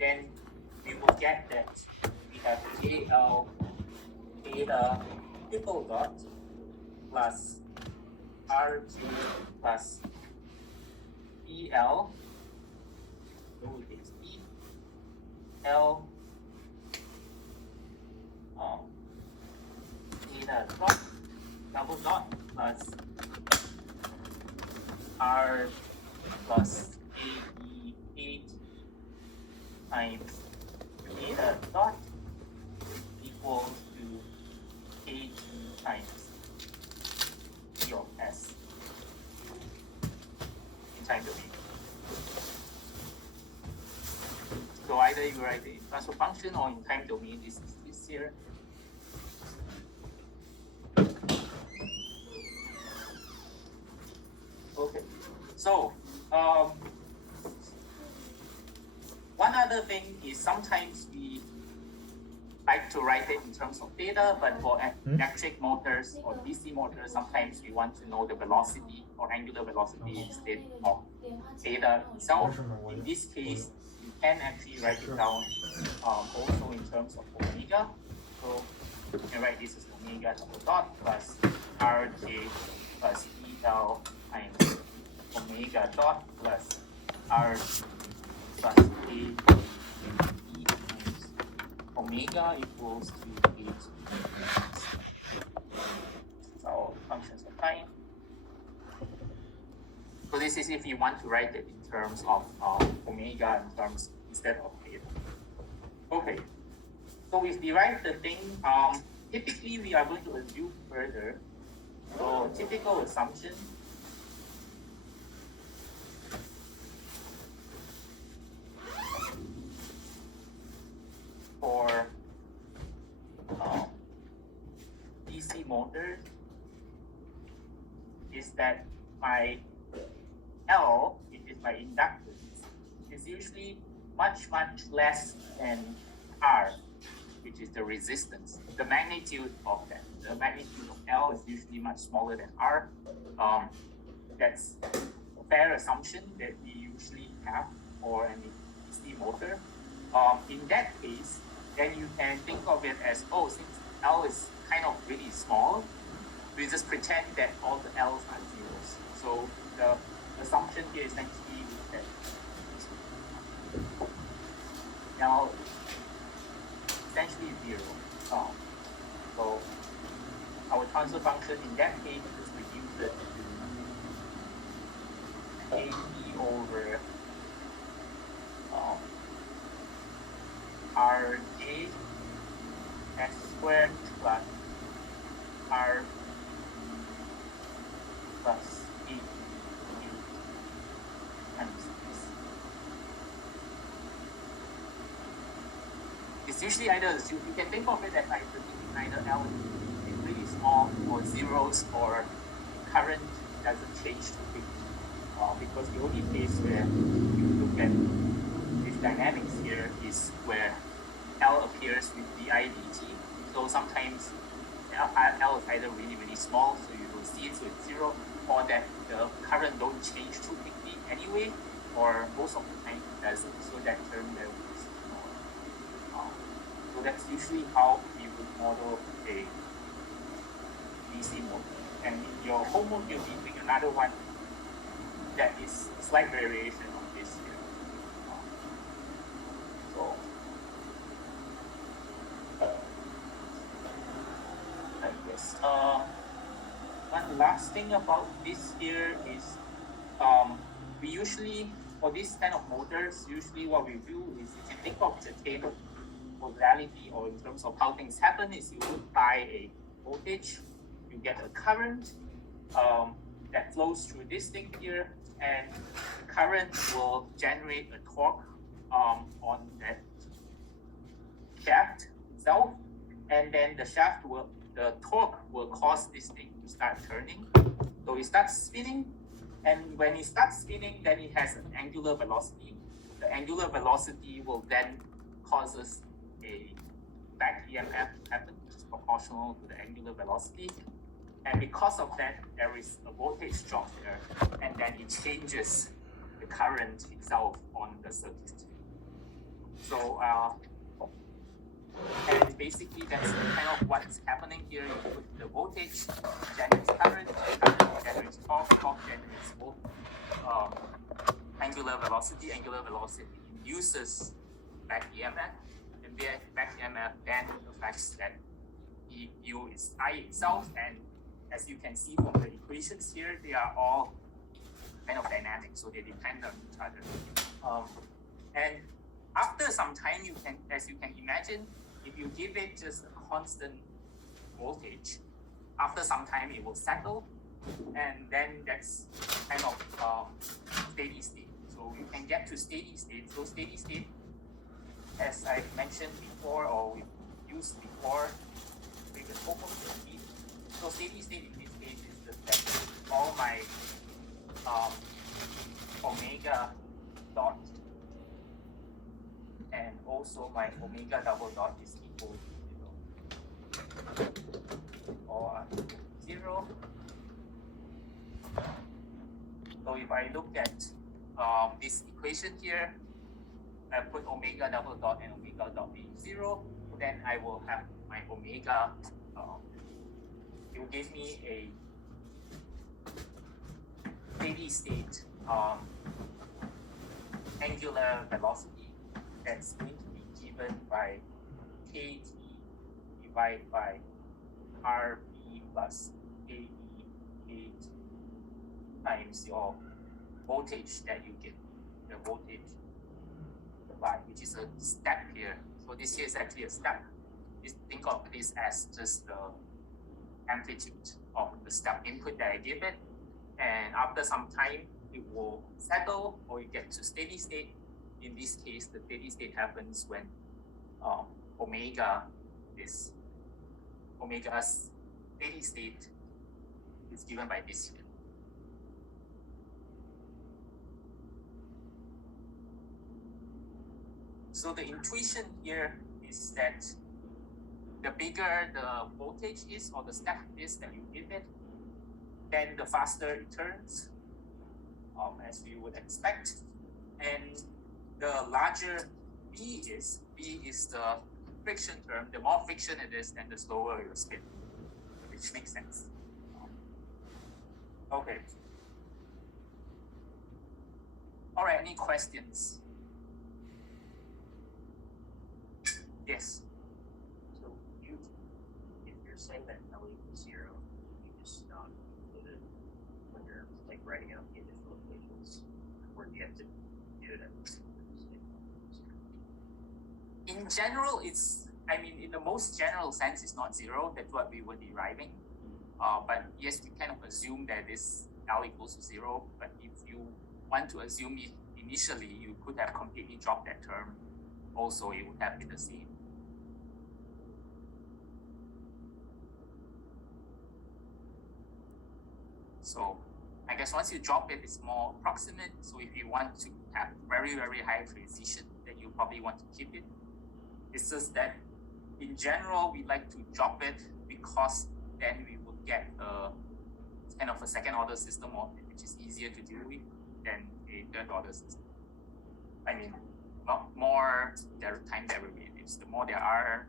then we will get that we have AL theta triple dot plus RQ plus BL lowercase b L theta dot double dot plus R plus AE8 times theta dot equals to KT times T of S in time domain. So either you write the transfer function or in time domain, this is this here. Okay, so one other thing is sometimes we like to write it in terms of theta, but for electric motors or DC motors, sometimes we want to know the velocity or angular velocity instead of theta itself. In this case, you can actually write it down also in terms of omega. So you can write this as omega double dot plus Rj plus EL times omega dot plus R plus A times omega equals to H. So functions of time. So this is if you want to write it in terms of omega in terms instead of theta. Okay. So we've derived the thing. Typically, we are going to assume further. So typical assumption. For DC motors is that my L, which is my inductance, is usually much less than R, which is the resistance, the magnitude of that. The magnitude of L is usually much smaller than R. That's a fair assumption that we usually have for an DC motor. In that case, then you can think of it as, oh, since L is kind of really small, we just pretend that all the L's are zeros. So the assumption here essentially is that L essentially is zero. So our transfer function in that case is reduced to KP over Rj S squared plus R plus E times this. It's usually either you can think of it as either L is really small or zeros or current doesn't change too quickly. Because the only case where you look at this dynamics here is where L appears with dIdt. So sometimes L is either really small, so you don't see it, so it's zero, or that the current don't change too quickly anyway, or most of the time it doesn't. So that term there is small. So that's usually how we would model a DC motor. And in your homework, you'll be doing another one that is a slight variation of this here. So I guess one last thing about this here is we usually, for this kind of motors, usually what we do is if you think of the table modality or in terms of how things happen is you would buy a voltage, you get a current that flows through this thing here, and the current will generate a torque on that shaft itself, and then the torque will cause this thing to start turning. So it starts spinning, and when it starts spinning, then it has an angular velocity. The angular velocity will then causes a back EMF to happen, which is proportional to the angular velocity. And because of that, there is a voltage drop there, and then it changes the current itself on the circuit. So, and basically that's kind of what's happening here. You put the voltage, generates current generates torque generates both angular velocity induces back EMF, and back EMF then affects that u is I itself, and as you can see from the equations here, they are all kind of dynamic, so they depend on each other. And after some time, you can, as you can imagine, if you give it just a constant voltage, after some time it will settle, and then that's kind of steady state. So you can get to steady state. So steady state, as I mentioned before, or we used before, previous focus. So steady state in this case is just that all my omega dot and also my omega double dot is equal to 0 or 0. So if I look at this equation here, I put omega double dot and omega dot being 0, then I will have my omega, it will give me a steady state angular velocity that's going to be given by kT divided by RB plus AE kT times your voltage that you get, the voltage applied, which is a step here. So this here is actually a step. Just think of this as just the amplitude of the step input that I give it, and after some time it will settle or you get to steady state. In this case, the steady state happens when omega's steady state is given by this here. So the intuition here is that the bigger the voltage is or the step is that you give it, then the faster it turns, as you would expect. And the larger B is the friction term. The more friction it is, then the slower your spin, which makes sense. Okay. All right, any questions? Yes. So if you're saying that L equals 0, you just include it when you're like writing out the initial equations, or do you have to do it at the state? In general, it's, I mean, in the most general sense, it's not 0. That's what we were deriving. But yes, we kind of assume that this L equals to 0. But if you want to assume it initially, you could have completely dropped that term. Also, it would have been the same. So I guess once you drop it, it's more approximate. So if you want to have very, very high precision, then you probably want to keep it. It's just that in general, we like to drop it because then we would get kind of a second order system, which is easier to deal with than a third order system. I mean, more time derivatives. The more there are,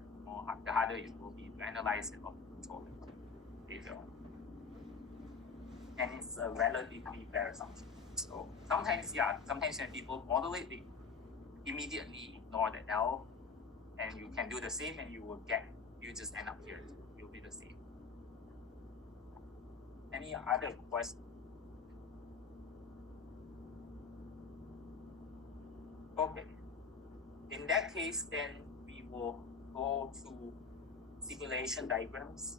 the harder it will be to analyze it or control it later on. And it's a relatively fair assumption. So sometimes when people model it, they immediately ignore the L, and you can do the same, and you just end up here. You'll be the same. Any other questions? Okay. In that case, then we will go to simulation diagrams.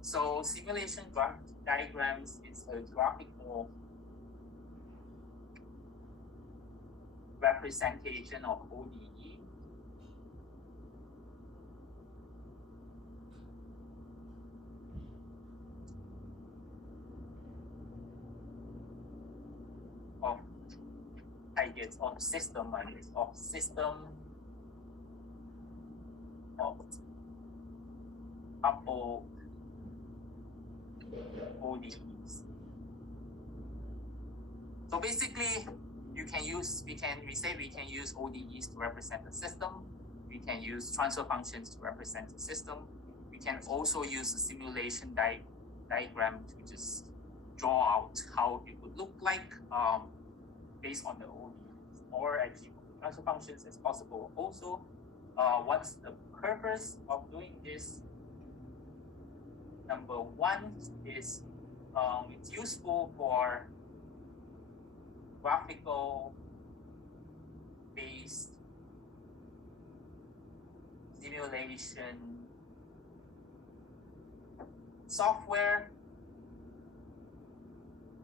So simulation diagrams is a graphical representation of ODE. Of, I guess, of system of couple ODEs. So basically, we can use ODEs to represent the system. We can use transfer functions to represent the system. We can also use a simulation diagram to just draw out how it would look like based on the ODEs, or actually transfer functions as possible. Also, what's the purpose of doing this? Number one is it's useful for graphical based simulation software,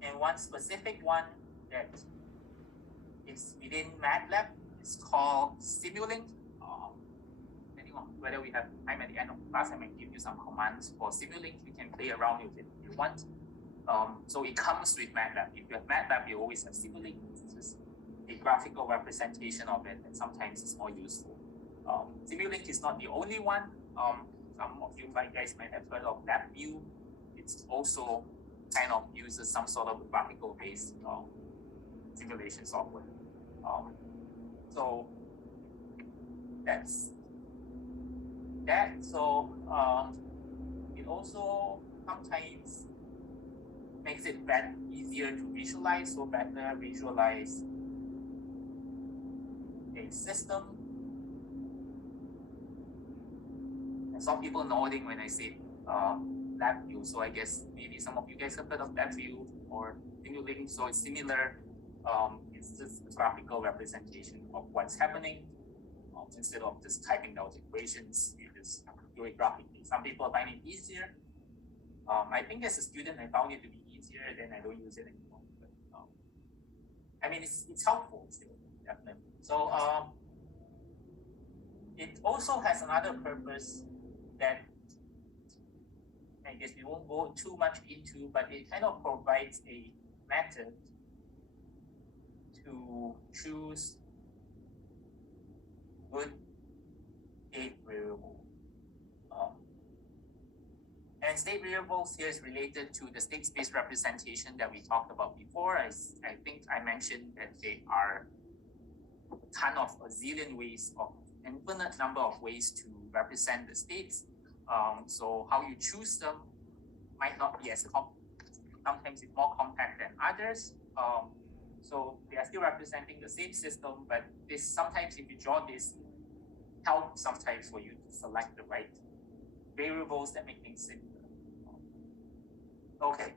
and one specific one that is within MATLAB is called Simulink. Depending on whether we have time at the end of the class, I might give you some commands for Simulink. You can play around with it if you want. So it comes with MATLAB. If you have MATLAB, you always have Simulink. It's just a graphical representation of it, and sometimes it's more useful. Simulink is not the only one. Some of you guys might have heard of LabVIEW. It's also kind of uses some sort of graphical based simulation software. So that's that. So it also sometimes makes it easier to visualize, so better visualize a system. And some people nodding when I say LabVIEW, so I guess maybe some of you guys have heard of LabVIEW or Simulink. So it's similar. It's just a graphical representation of what's happening. Instead of just typing out equations, you just do it graphically. Some people find it easier. I think as a student, I found it to be easier, then I don't use it anymore. But, I mean, it's helpful still, definitely. So it also has another purpose that I guess we won't go too much into, but it kind of provides a method to choose good state variable. And state variables here is related to the state space representation that we talked about before. I think I mentioned that there are a zillion ways, of infinite number of ways to represent the states. So how you choose them might not be as sometimes it's more compact than others. So they are still representing the same system, but this sometimes if you draw this, help sometimes for you to select the right variables that make things simpler. Okay,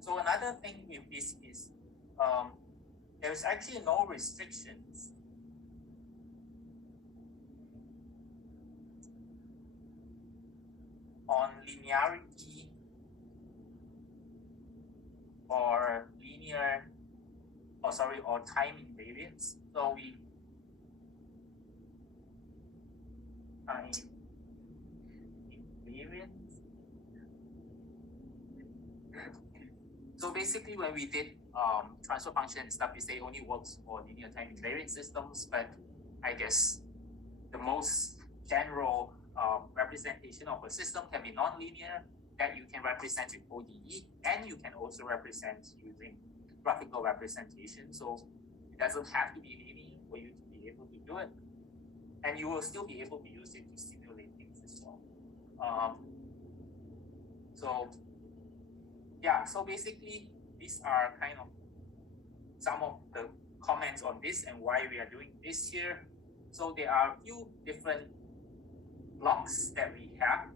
so another thing with this is there's actually no restrictions on linearity or or time invariance. So we time invariance. So basically, when we did transfer function and stuff, we say it only works for linear time invariant systems. But I guess the most general representation of a system can be nonlinear, that you can represent with ODE, and you can also represent using graphical representation. So it doesn't have to be linear for you to be able to do it, and you will still be able to use it to simulate things as well. So yeah, so basically these are kind of some of the comments on this and why we are doing this here. So there are a few different blocks that we have.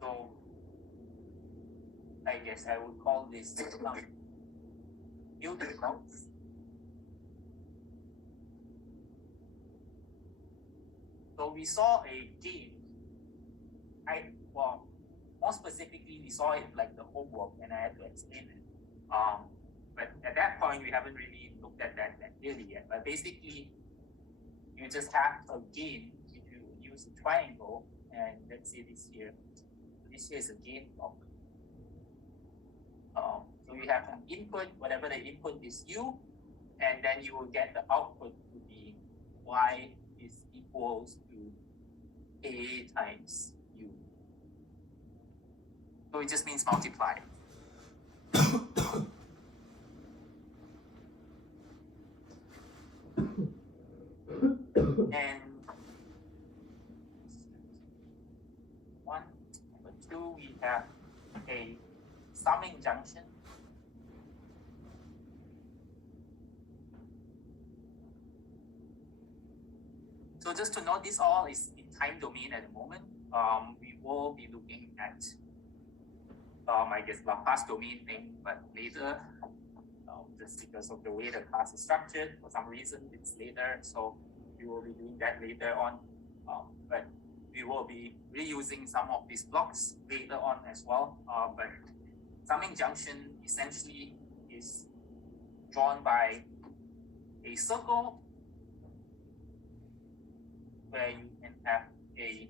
So I guess I would call this building blocks. So we saw a game. More specifically, we saw it like the homework, and I had to explain it. But at that point, we haven't really looked at that clearly yet. But basically, you just have a gain if you use a triangle, and let's say this here. This here is a gain block. So you have an input, whatever the input is u, and then you will get the output to be y is equals to A times U. So it just means multiply. And one, number two, we have a summing junction. So just to note, this all is in time domain at the moment. We will be looking at, I guess, Laplace domain thing, but later, just because of the way the class is structured, for some reason it's later, so we will be doing that later on. But we will be reusing some of these blocks later on as well. But summing junction essentially is drawn by a circle where you can have a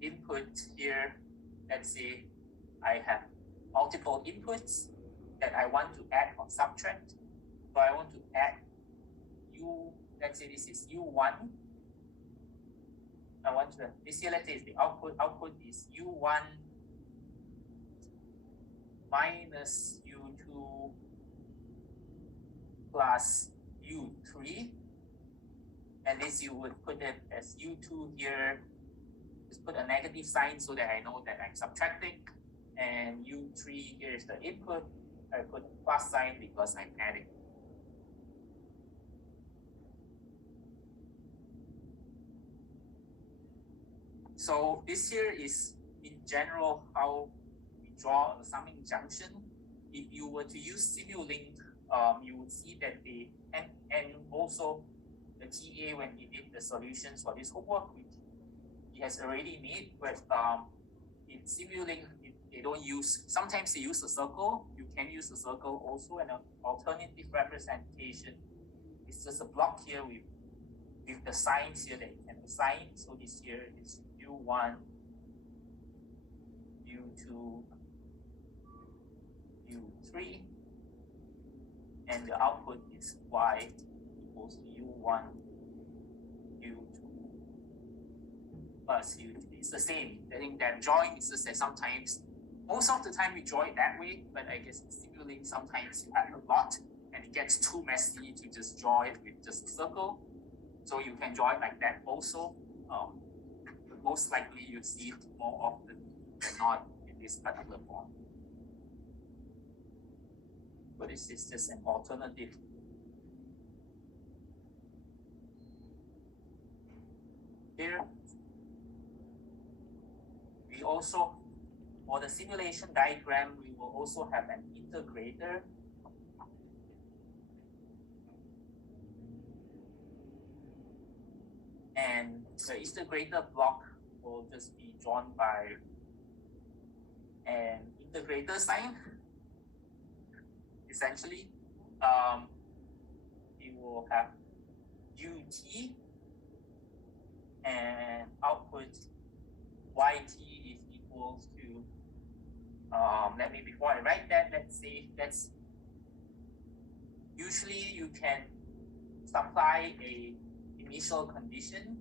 input here. Let's say I have multiple inputs that I want to add or subtract. So I want to add U, let's say this is U1. I want to, this here, let's say is the output. Output is U1 minus U2 plus U3. And this you would put it as U2 here, just put a negative sign so that I know that I'm subtracting. And U3 here is the input. I put a plus sign because I'm adding. So this here is in general how we draw a summing junction. If you were to use Simulink, you would see that the and also the TA when he did the solutions for this homework, which he has already made, but in Simulink they don't use. Sometimes they use a circle. You can use a circle also, and an alternative representation is just a block here with the signs here that you can assign. So this here is U1, U2, U3, and the output is Y equals to U1, U2 plus U3. It's the same. I think that drawing is just that sometimes, most of the time we draw it that way, but I guess in Simulink sometimes you have a lot and it gets too messy to just draw it with just a circle. So you can draw it like that also. But most likely you see it more often than not in this particular form. But this is just an alternative. Here, we also, for the simulation diagram, we will also have an integrator. And the integrator block will just be drawn by an integrator sign. Essentially, we will have ut and output yt is equals to, let me, before I write that, let's say that's, usually you can supply a initial condition,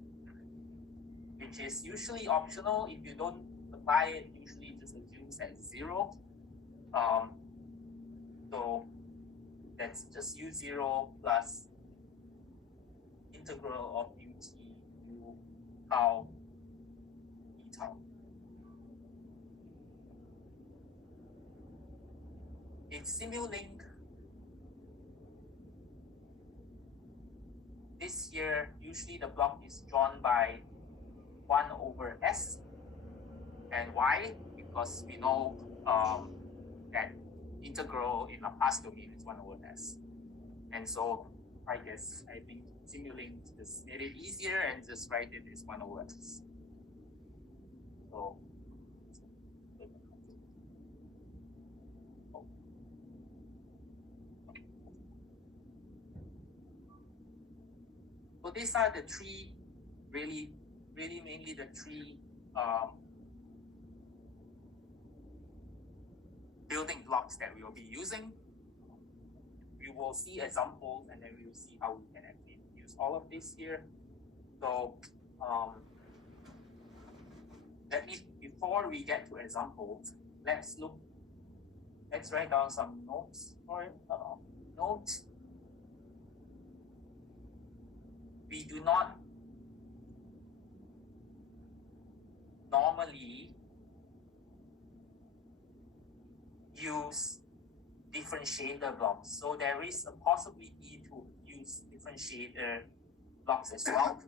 which is usually optional. If you don't apply it, usually it just assumes at 0. So that's just U0 plus integral of ut u tau e tau. In Simulink, this here, usually the block is drawn by 1 over S. And why? Because we know that integral in Laplace domain is 1 over S. And so I guess I think Simulink just made it easier and just write it as 1 over S. So so these are the three, really mainly the three building blocks that we will be using. We will see examples and then we will see how we can actually use all of this here. So before we get to examples, let's write down some notes for it. Note, we do not normally use differentiator blocks. So there is a possibility to use differentiator blocks as well,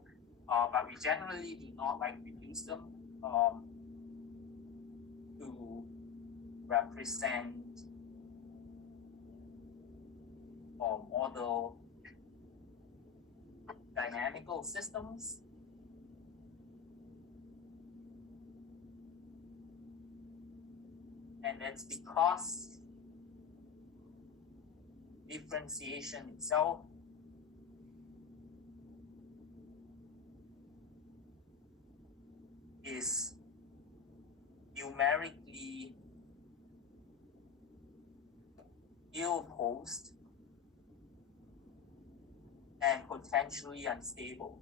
but we generally do not like to use them to represent or model dynamical systems. And that's because differentiation itself is numerically ill-posed and potentially unstable.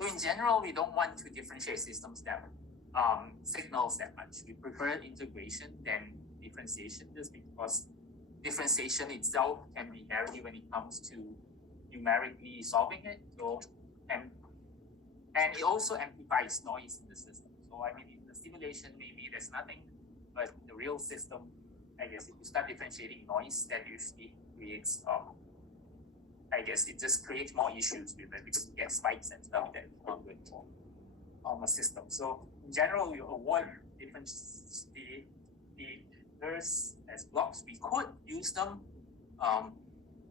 So in general, we don't want to differentiate systems that signals that much. We prefer integration than differentiation, just because differentiation itself can be error when it comes to numerically solving it. So and it also amplifies noise in the system. So I mean, in the simulation, maybe there's nothing, but the real system, I guess, if you start differentiating noise, that usually creates I guess it just creates more issues with it because you get spikes and stuff that is not good for a system. So in general, you avoid differentiators as blocks. We could use them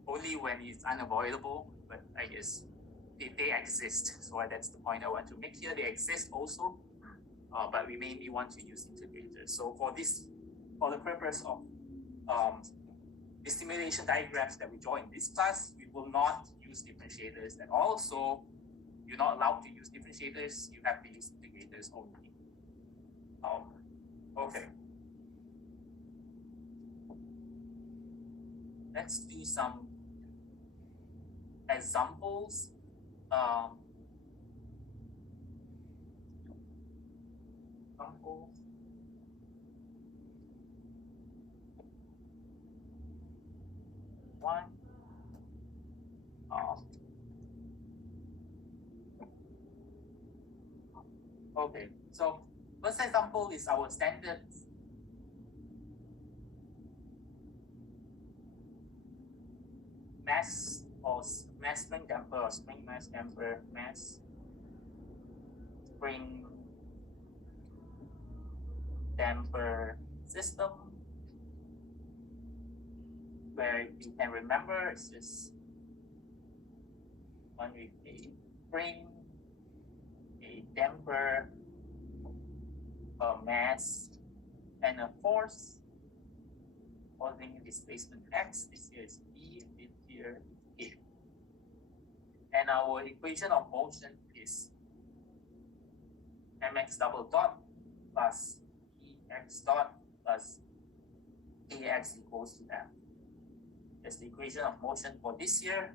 only when it's unavoidable, but I guess they exist. So that's the point I want to make here. They exist also, but we mainly want to use integrators. So for the purpose of the simulation diagrams that we draw in this class, we will not use differentiators at all. So you're not allowed to use differentiators. You have to use integrators only. Okay. Let's do some examples. One. Okay, so first example is our standard mass spring damper or spring mass damper mass spring damper system, where you can remember it's just one with a spring, a damper, a mass, and a force causing displacement x. This here is B, this here is A. And our equation of motion is mx double dot plus ex dot plus ax equals to f. That's the equation of motion for this year.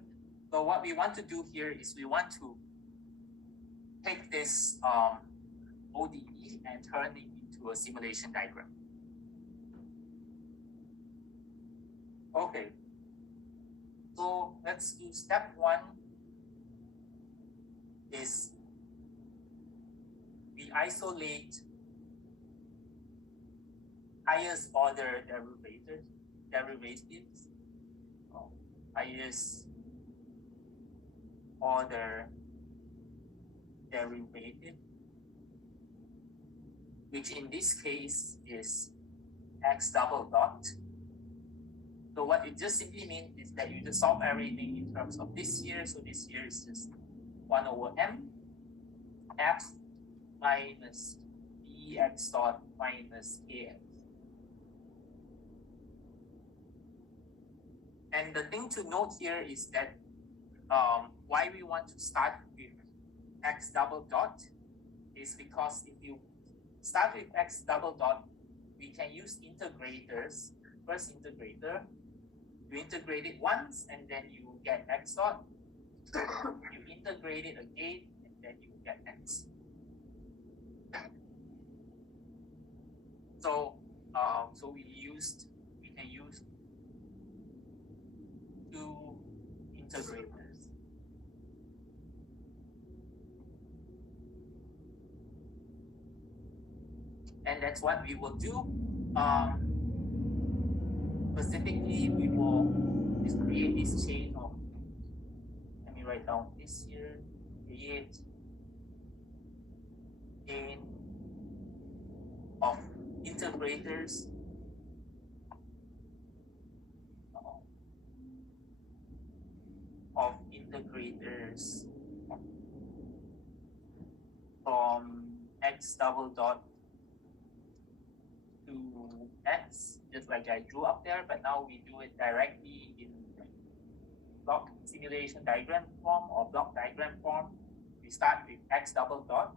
So what we want to do here is we want to take this ODE and turn it into a simulation diagram. Okay, so let's do step one. Is we isolate highest order derivatives, highest order derivative, which in this case is x double dot. So what it just simply means is that you just solve everything in terms of this year. So this year is just 1 over m f minus bx dot minus ax. And the thing to note here is that why we want to start with x double dot is because if you start with x double dot, we can use integrators. First integrator You integrate it once and then you get x dot. You integrate it again and then you get x. So we can use two integrators. And that's what we will do. Specifically, we will just create this chain of, let me write down this here, create chain of integrators from x double dot to x, just like I drew up there, but now we do it directly in block simulation diagram form or block diagram form. We start with x double dot.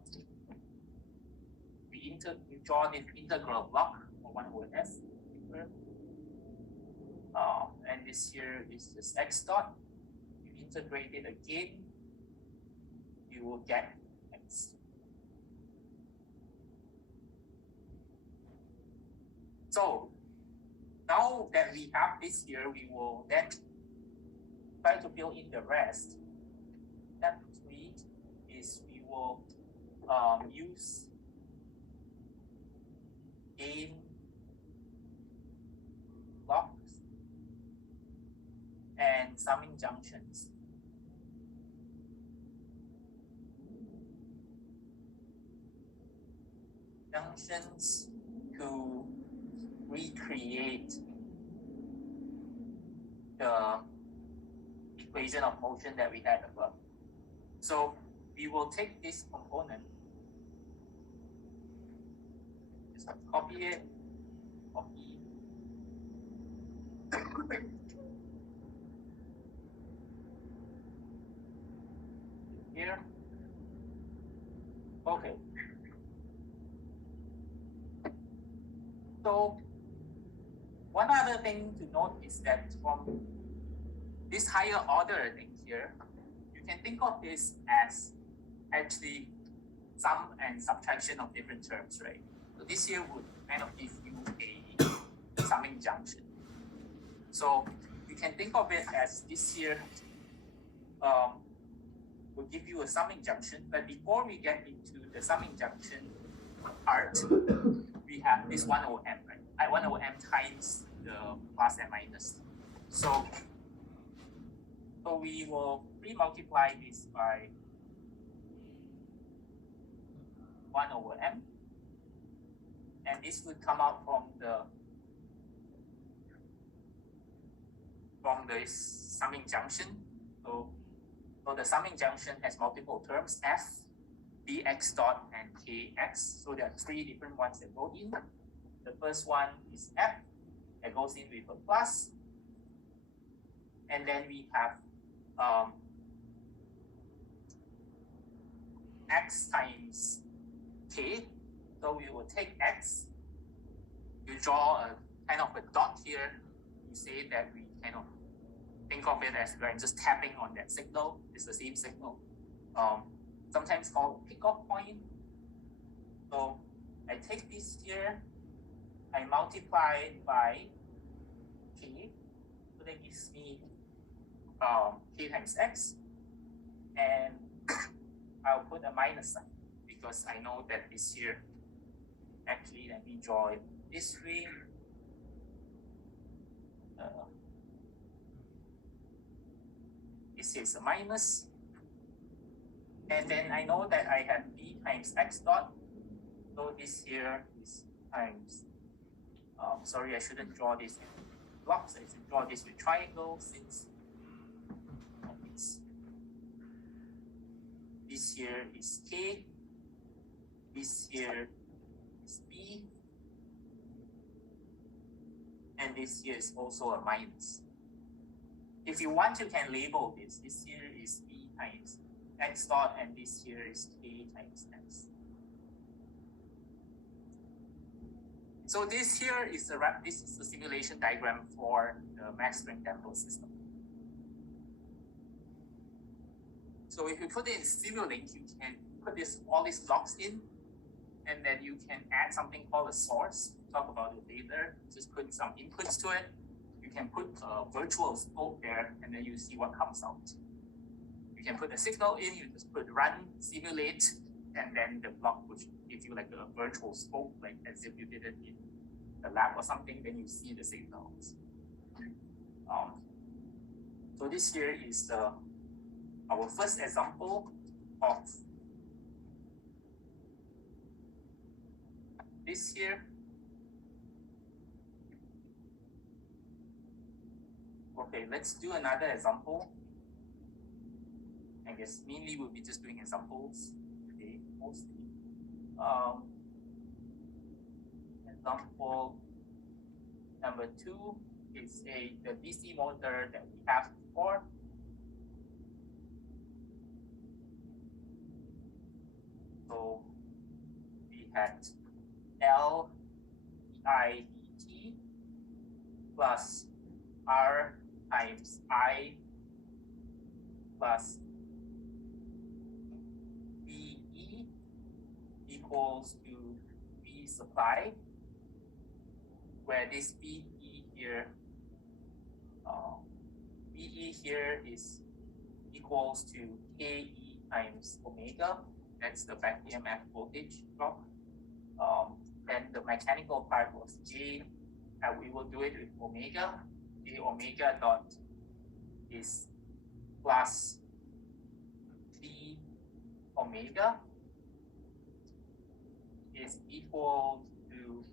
We draw the integral block for 1 over s. And this here is just x dot. You integrate it again, you will get x. So now that we have this here, we will then try to fill in the rest. Step 3 is we will use gain blocks and summing junctions. Junctions to recreate the equation of motion that we had above. So we will take this component, just copy it, copy. Here. Okay. So one other thing to note is that from this higher order thing here, you can think of this as actually sum and subtraction of different terms, right? So this here would kind of give you a summing junction. So you can think of it as this here will give you a summing junction. But before we get into the summing junction part, we have this 1 over m, right? 1 over m times the plus and minus. So we will re-multiply this by 1 over m, and this would come out from the summing junction. So the summing junction has multiple terms, f, bx dot, and kx. So there are 3 different ones that go in. The first one is f, that goes in with a plus. And then we have x times k. So we will take x, you draw a kind of a dot here. You say that we kind of think of it as we're just tapping on that signal. It's the same signal. Sometimes called pickoff point. So I take this here, I multiply it by k, so that gives me k times x, and I'll put a minus sign because I know that this here, actually let me draw it this way. This is a minus, and then I know that I have b times x dot, so this here is times, sorry, I shouldn't draw this in blocks, I should draw this with triangles, since this here is k, this here is b, and this here is also a minus. If you want, you can label this. This here is b times x dot, and this here is k times x. So this here is this is the simulation diagram for the max strength damper system. So if you put it in Simulink, you can put all these blocks in, and then you can add something called a source. We'll talk about it later. Just put some inputs to it. You can put a virtual scope there, and then you see what comes out. You can put a signal in, you just put run, simulate, and then the block will give you like a virtual scope, like as if you did it in the lab or something, then you see the signals. So this here is our first example of this here. Okay, let's do another example. I guess mainly we'll be just doing examples today, mostly. Example number 2 is the DC motor that we have before. So we had L I dt plus R times I plus VE equals to V supply, where this VE here, VE here is equals to KE times omega. That's the back EMF voltage drop. Then the mechanical part was J, and we will do it with omega. J omega dot is plus V omega is equal to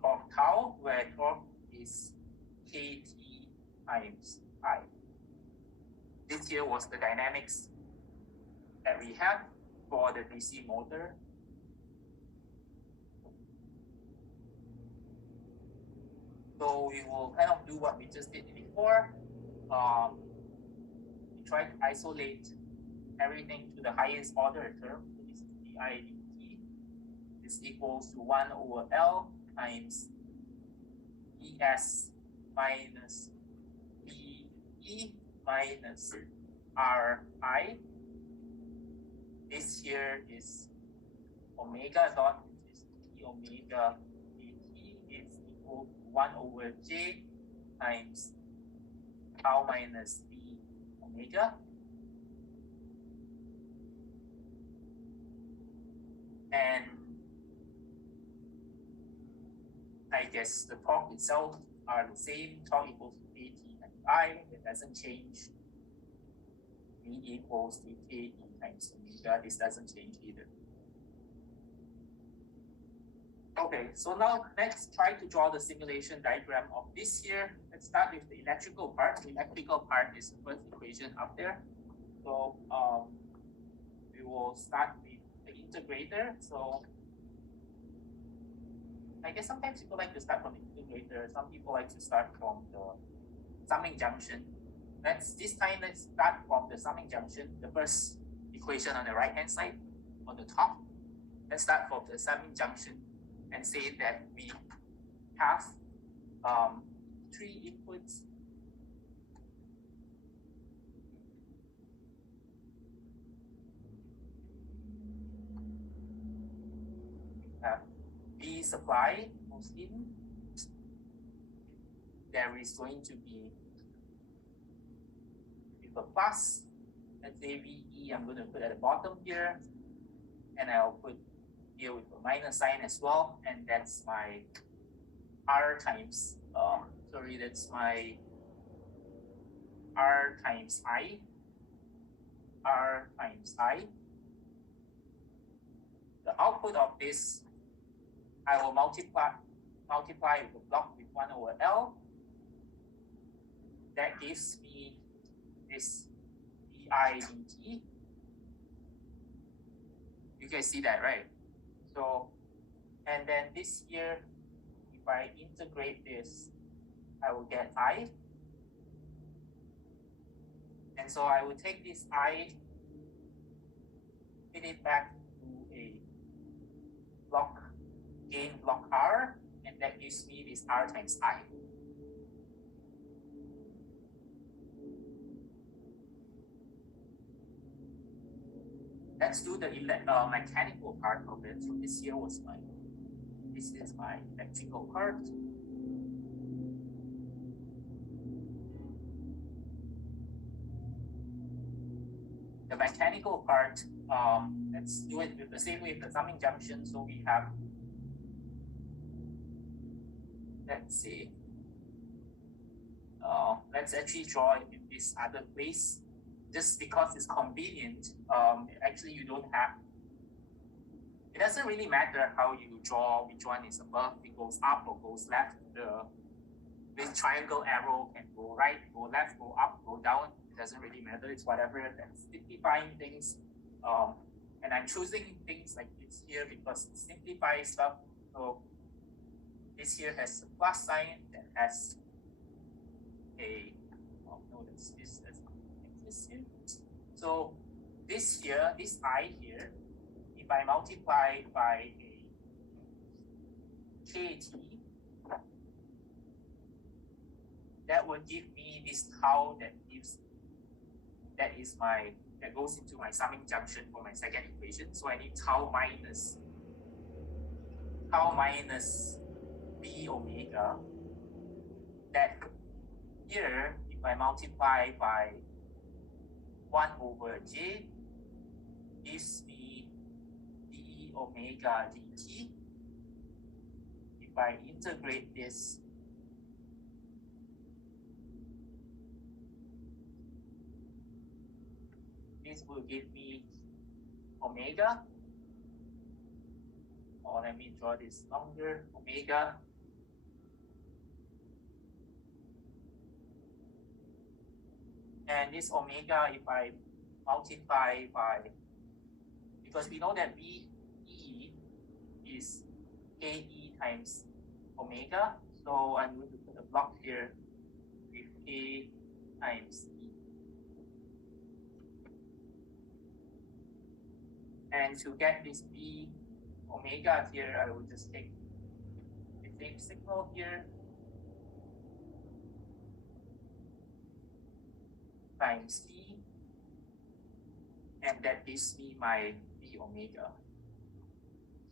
torque tau, where torque is KT times I. This here was the dynamics that we have for the DC motor. So we will kind of do what we just did before. We try to isolate everything to the highest order term. So this is di dt. This equals to 1 over L times Es minus Ve minus Ri. This here is omega dot, which is T omega dt, is equal to 1 over J times tau minus V omega. And I guess the torque itself are the same. Torque equals to KT times I. It doesn't change. V equals to KE times omega. This doesn't change either. Okay, so now let's try to draw the simulation diagram of this here. Let's start with the electrical part. The electrical part is the first equation up there. So we will start with the integrator. So I guess sometimes people like to start from the integrator. Some people like to start from the summing junction. This time let's start from the summing junction, the first equation on the right hand side, on the top. Let's start from the summing junction and say that we have 3 inputs. We have V supply goes in. There is going to be with a plus. Let's say VE, I'm going to put at the bottom here, and I'll put here with a minus sign as well, and that's my R times, that's my R times I. R times I. The output of this, I will multiply the block with 1 over L. That gives me this di dt. You guys see that, right? So, and then this here, if I integrate this, I will get I. And so I will take this I, fit it back to a block gain block R, and that gives me this R times I. Let's do the mechanical part of it. So this here was this is my electrical part. The mechanical part, let's do it with the same way with the summing junction. So we have, let's see, let's actually draw it in this other place. Just because it's convenient, actually you don't have, it doesn't really matter how you draw which one is above, it goes up or goes left. This triangle arrow can go right, go left, go up, go down. It doesn't really matter, it's whatever that's simplifying things. And I'm choosing things like this here because it simplifies stuff. So this here has a plus sign that has a, oh no, this here. So this here, this I here, if I multiply by a KT, that will give me this tau that goes into my summing junction for my second equation. So I need tau minus B omega. That here, if I multiply by 1 over J, gives me d omega dt. If I integrate this, this will give me omega, or let me draw this longer, omega and this omega, if I multiply by, because we know that BE is KE times omega, so I'm going to put a block here with K times E. And to get this B omega here, I will just take the same signal here times E, and that gives me my B omega.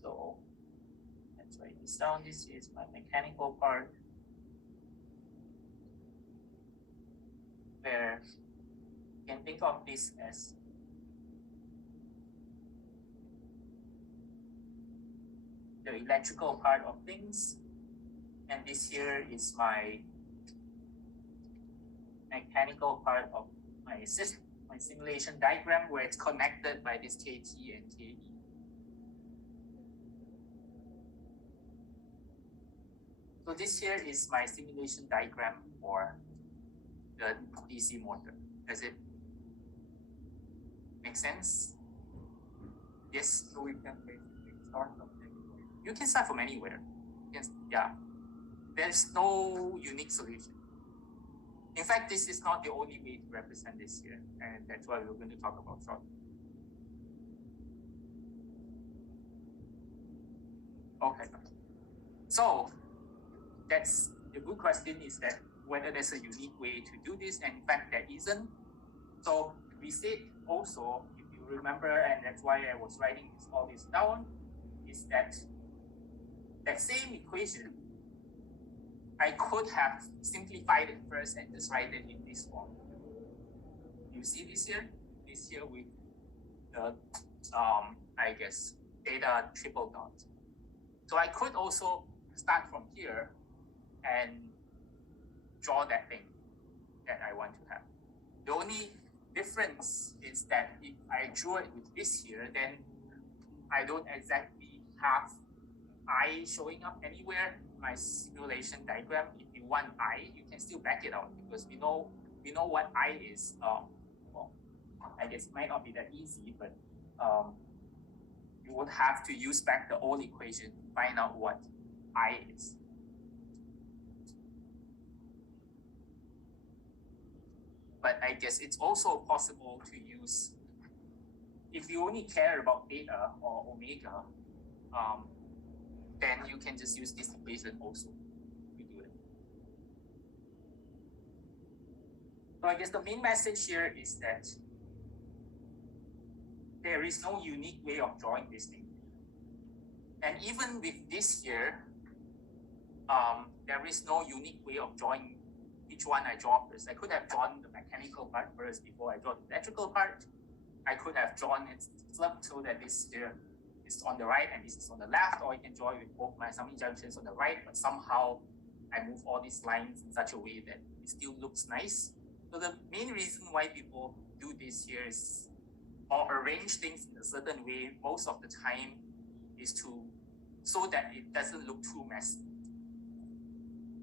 So let's write this down. This is my mechanical part, where you can think of this as the electrical part of things, and this here is my mechanical part of my system, my simulation diagram, where it's connected by this KT and KE. So this here is my simulation diagram for the DC motor. Does it make sense? Yes. So we can basically start from anywhere. You can start from anywhere. Yes, yeah. There's no unique solution. In fact, this is not the only way to represent this here, and that's what we're going to talk about shortly. Okay. So that's the good question, is that whether there's a unique way to do this, and in fact there isn't. So we said also, if you remember, and that's why I was writing all this down, is that that same equation, I could have simplified it first and just write it in this form. You see this here? This here with the, I guess, theta triple dot. So I could also start from here and draw that thing that I want to have. The only difference is that if I drew it with this here, then I don't exactly have I showing up anywhere in my simulation diagram. If you want I, you can still back it out, because we know what I is. Well, I guess it might not be that easy, but you would have to use back the old equation to find out what I is. But I guess it's also possible to use, if you only care about theta or omega, then you can just use this equation also to do it. So I guess the main message here is that there is no unique way of drawing this thing. And even with this here, there is no unique way of drawing which one I draw first. I could have drawn the mechanical part first before I draw the electrical part. I could have drawn it flipped so that this here is on the right and this is on the left, or I can draw it with both my summing junctions on the right, but somehow I move all these lines in such a way that it still looks nice. So the main reason why people do this here is, or arrange things in a certain way most of the time, is so that it doesn't look too messy.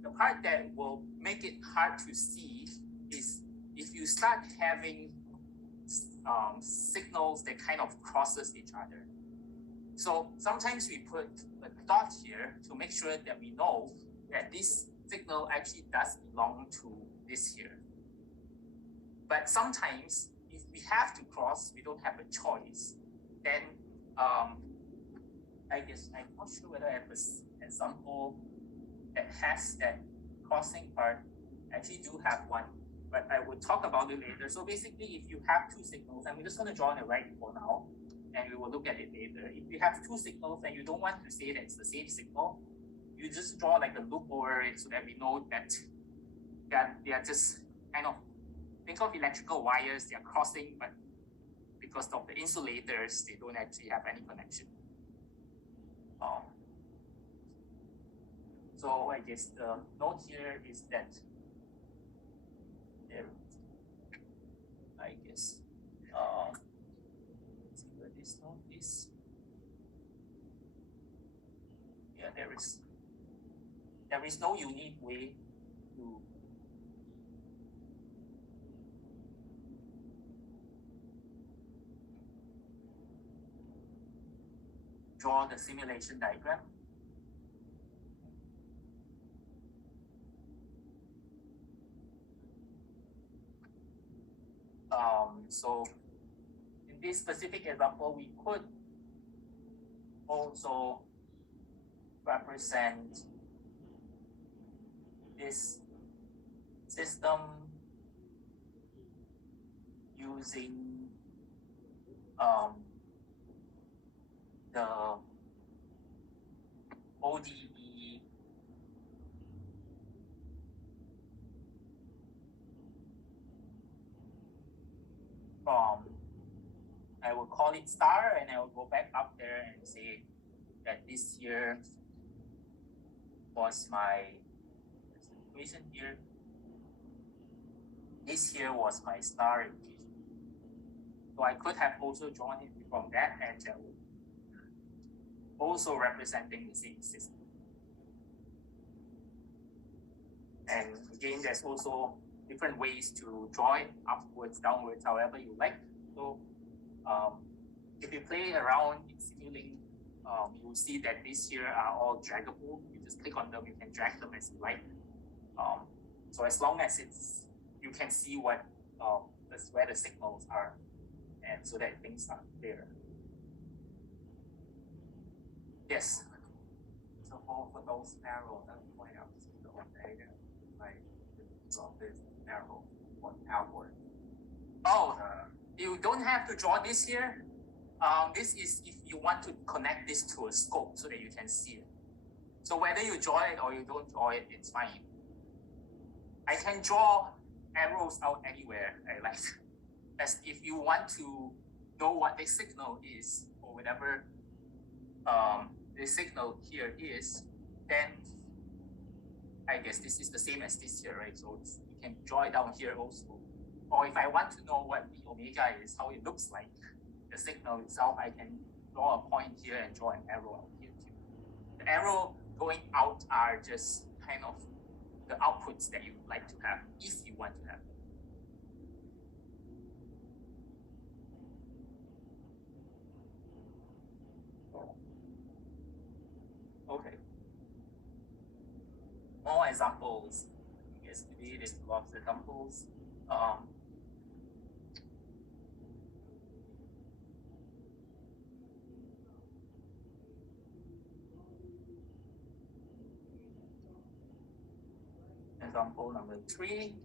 The part that will make it hard to see is if you start having signals that kind of crosses each other. So sometimes we put a dot here to make sure that we know that this signal actually does belong to this here. But sometimes if we have to cross, we don't have a choice, then I guess I'm not sure whether I have an example that has that crossing part. I actually do have one, but I will talk about it later. So basically, if you have two signals, and we're just going to draw on the right for now, and we will look at it later. If you have two signals and you don't want to say that it's the same signal, you just draw like a loop over it so that we know that they are just kind of, think of electrical wires, they are crossing, but because of the insulators, they don't actually have any connection. So I guess the note here is that there, I guess, let's see where this note is. Yeah, there is no unique way to draw the simulation diagram. So in this specific example, we could also represent this system using the ODE from, I will call it star, and I will go back up there and say that this here was my equation here. This here was my star equation. So I could have also drawn it from that angle, also representing the same system. And again, there's also different ways to draw it, upwards, downwards, however you like. So if you play around in Simulink, you'll see that these here are all draggable. You just click on them, you can drag them as you like. So as long as you can see what where the signals are, and so that things are clear. Yes. So for those arrows that point out to the data, like draw this arrow on outward. Oh, you don't have to draw this here. This is if you want to connect this to a scope so that you can see it. So whether you draw it or you don't draw it, it's fine. I can draw arrows out anywhere I like. As if you want to know what the signal is or whatever the signal here is, then I guess this is the same as this here, right? So you can draw it down here also. Or if I want to know what the omega is, how it looks like, the signal itself, I can draw a point here and draw an arrow out here too. The arrow going out are just kind of the outputs that you would like to have, if you want to have them. Okay. More examples. I guess today there's lots of examples. Example number 3.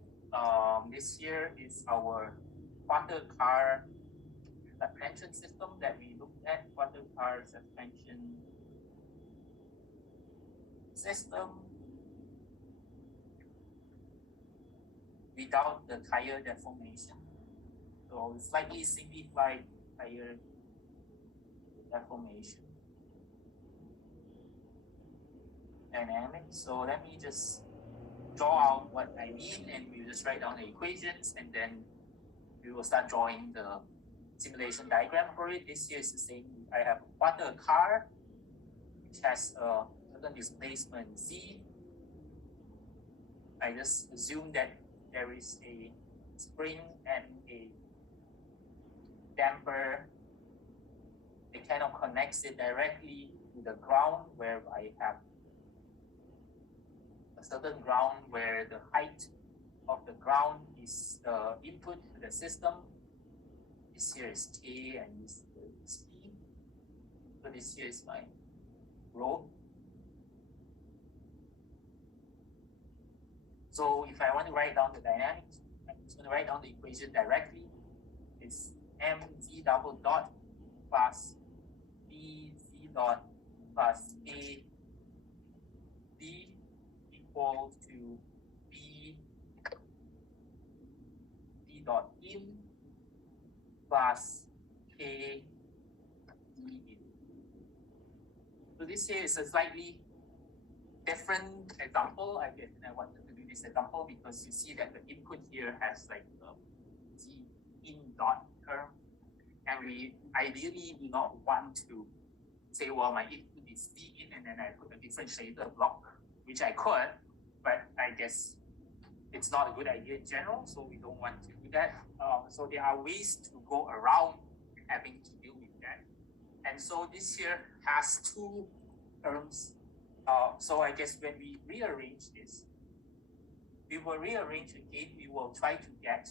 This here is our quarter car suspension system that we looked at. Quarter car suspension system without the tire deformation. So slightly simplified tire deformation dynamics. So let me just draw out what I mean, and we'll just write down the equations, and then we will start drawing the simulation diagram for it. This here is the same. I have a quarter car which has a certain displacement z. I just assume that there is a spring and a damper. It kind of connects it directly to the ground, where I have a certain ground where the height of the ground is the input to the system. This here is K and this is P. So this here is my rho. So if I want to write down the dynamics, I'm just going to write down the equation directly. It's mz double dot plus bz dot plus a d equals to b d dot in plus k d in. So this here is a slightly different example. I wanted to do this example because you see that the input here has like the z in dot term, and we ideally do not want to say, well, my input is z in, and then I put a differentiator block, which I could, but I guess it's not a good idea in general, so we don't want to do that. So there are ways to go around having to deal with that. And so this here has two terms. So I guess when we rearrange this, we will rearrange again. We will try to get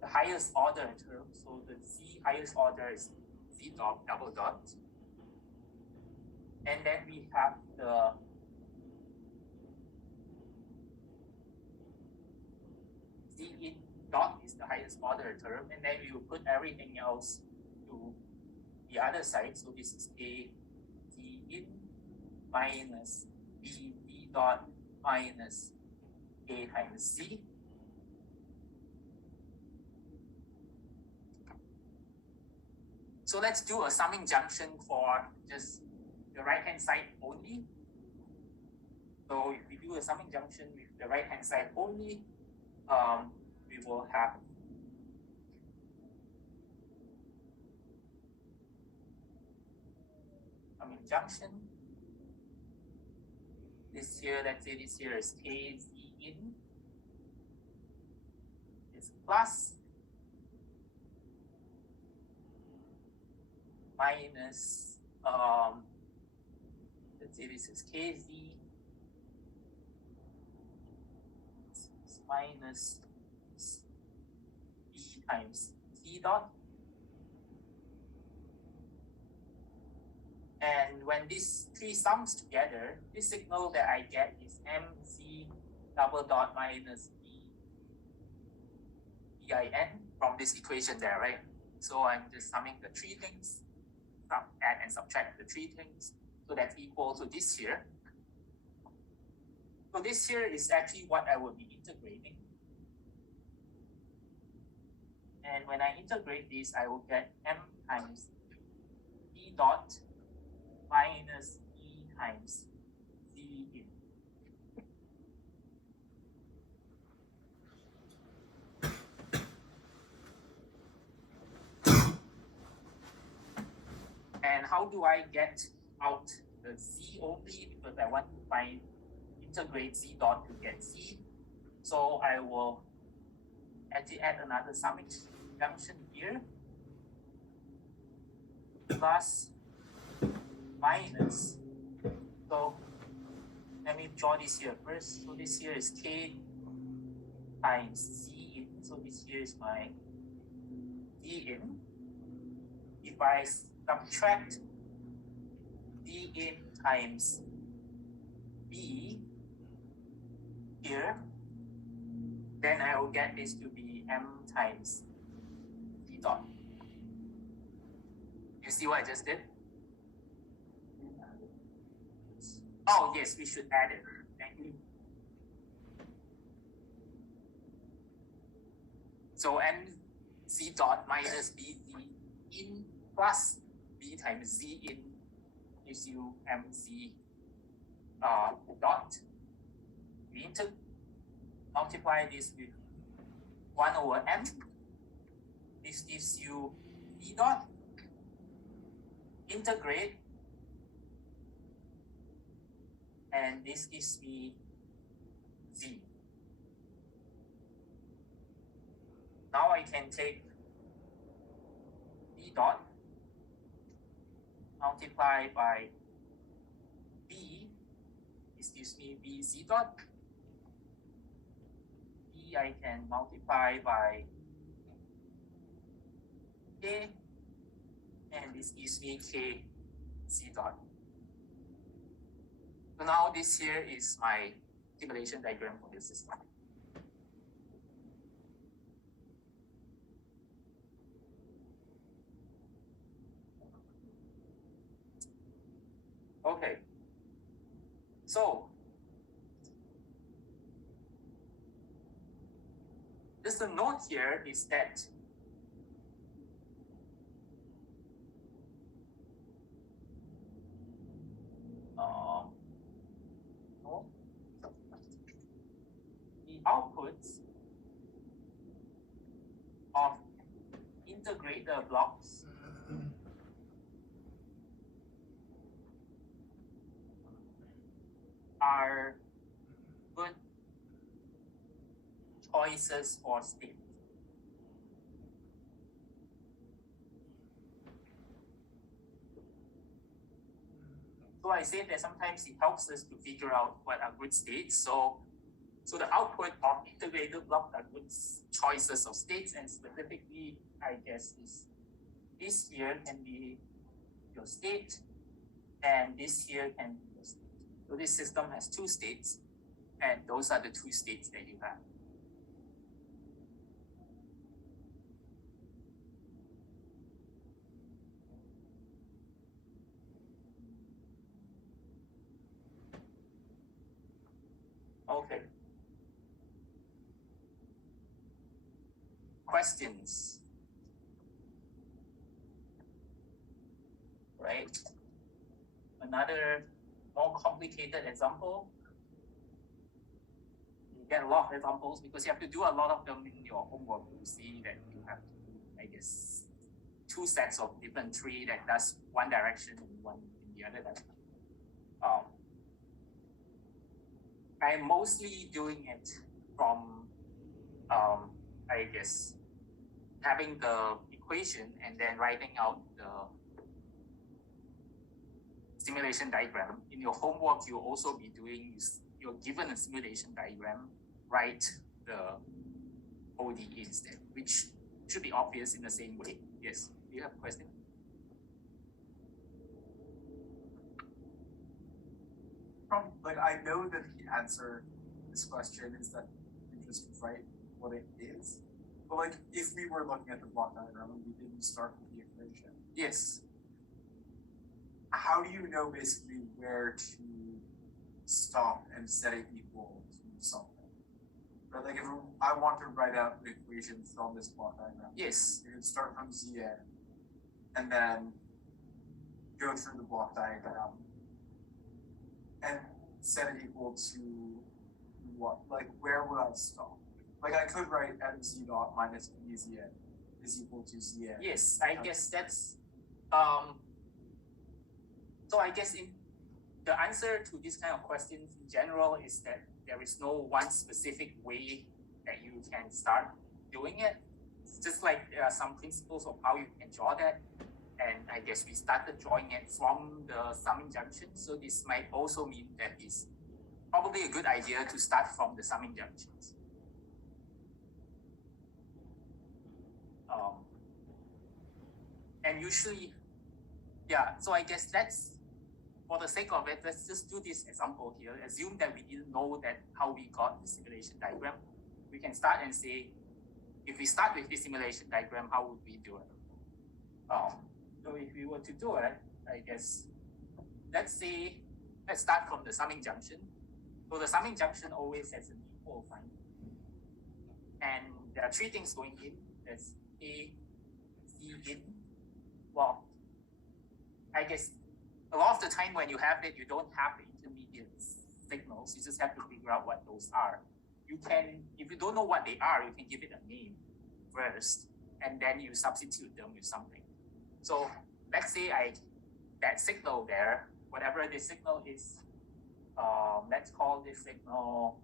the highest order term. So the z highest order is z dot double dot. And then we have the z in dot is the highest order term. And then we will put everything else to the other side. So this is a z in minus b d dot minus a times z. So let's do a summing junction for just the right hand side only. So if we do a summing junction with the right hand side only, we will have summing junction. This here, let's say this here is k z in, is plus minus, let's say this is kz, minus b times z dot. And when these three sums together, this signal that I get is mz double dot minus bin from this equation there, right? So I'm just summing the three things, add and subtract the three things. So that's equal to this here. So this here is actually what I will be integrating. And when I integrate this, I will get m times b dot minus e times z in. And how do I get out the z only? Because I want to integrate z dot to get z. So I will actually add another summing junction here. Plus minus. So let me draw this here first. So this here is k times z in. So this here is my z in. If I subtract d in times b, here, then I will get this to be m times d dot. You see what I just did? Oh yes, we should add it. Thank you. So m z dot minus b z in plus b times z in gives you m z dot. We need to multiply this with 1 over m. This gives you d dot. Integrate, and this gives me z. Now I can take d dot multiplied by b. This gives me b z dot. B I can multiply by k, and this gives me k z dot. So now this here is my simulation diagram for this system. Okay, so just a note here is that the outputs of integrator blocks are good choices for state. So I say that sometimes it helps us to figure out what are good states. So the output of integrator block are good choices of states, and specifically, I guess, is this here can be your state, and this here can be your state. So this system has two states, and those are the two states that you have. Okay. Questions? Right. Another more complicated example. You get a lot of examples because you have to do a lot of them in your homework to see that you have to do, I guess, two sets of different tree that does one direction and one in the other direction. I'm mostly doing it from, I guess, having the equation and then writing out the simulation diagram. In your homework, you'll also be doing, you're given a simulation diagram, write the ODE instead, which should be obvious in the same way. Yes, do you have a question? I know that the answer to this question is that you just write what it is. But if we were looking at the block diagram and we didn't start with the equation, yes. How do you know basically where to stop and set it equal to something? Right? If I want to write out the equations on this block diagram, yes, you can start from Zn and then go through the block diagram and set it equal to what? Where would I stop? I could write m z dot minus b zn is equal to zn. Yes, I guess that's so I guess in the answer to this kind of questions in general is that there is no one specific way that you can start doing it. It's just like there are some principles of how you can draw that. And I guess we started drawing it from the summing junction. So this might also mean that it's probably a good idea to start from the summing junctions. And usually, yeah, so I guess that's for the sake of it, let's just do this example here. Assume that we didn't know that how we got the simulation diagram. We can start and say, if we start with this simulation diagram, how would we do it? So if we were to do it, I guess, let's start from the summing junction. So the summing junction always has an equal sign. And there are three things going in. There's A, C in. Well, I guess a lot of the time when you have it, you don't have the intermediate signals. You just have to figure out what those are. You can, if you don't know what they are, you can give it a name first, and then you substitute them with something. So let's say that signal there, whatever the signal is, let's call this signal,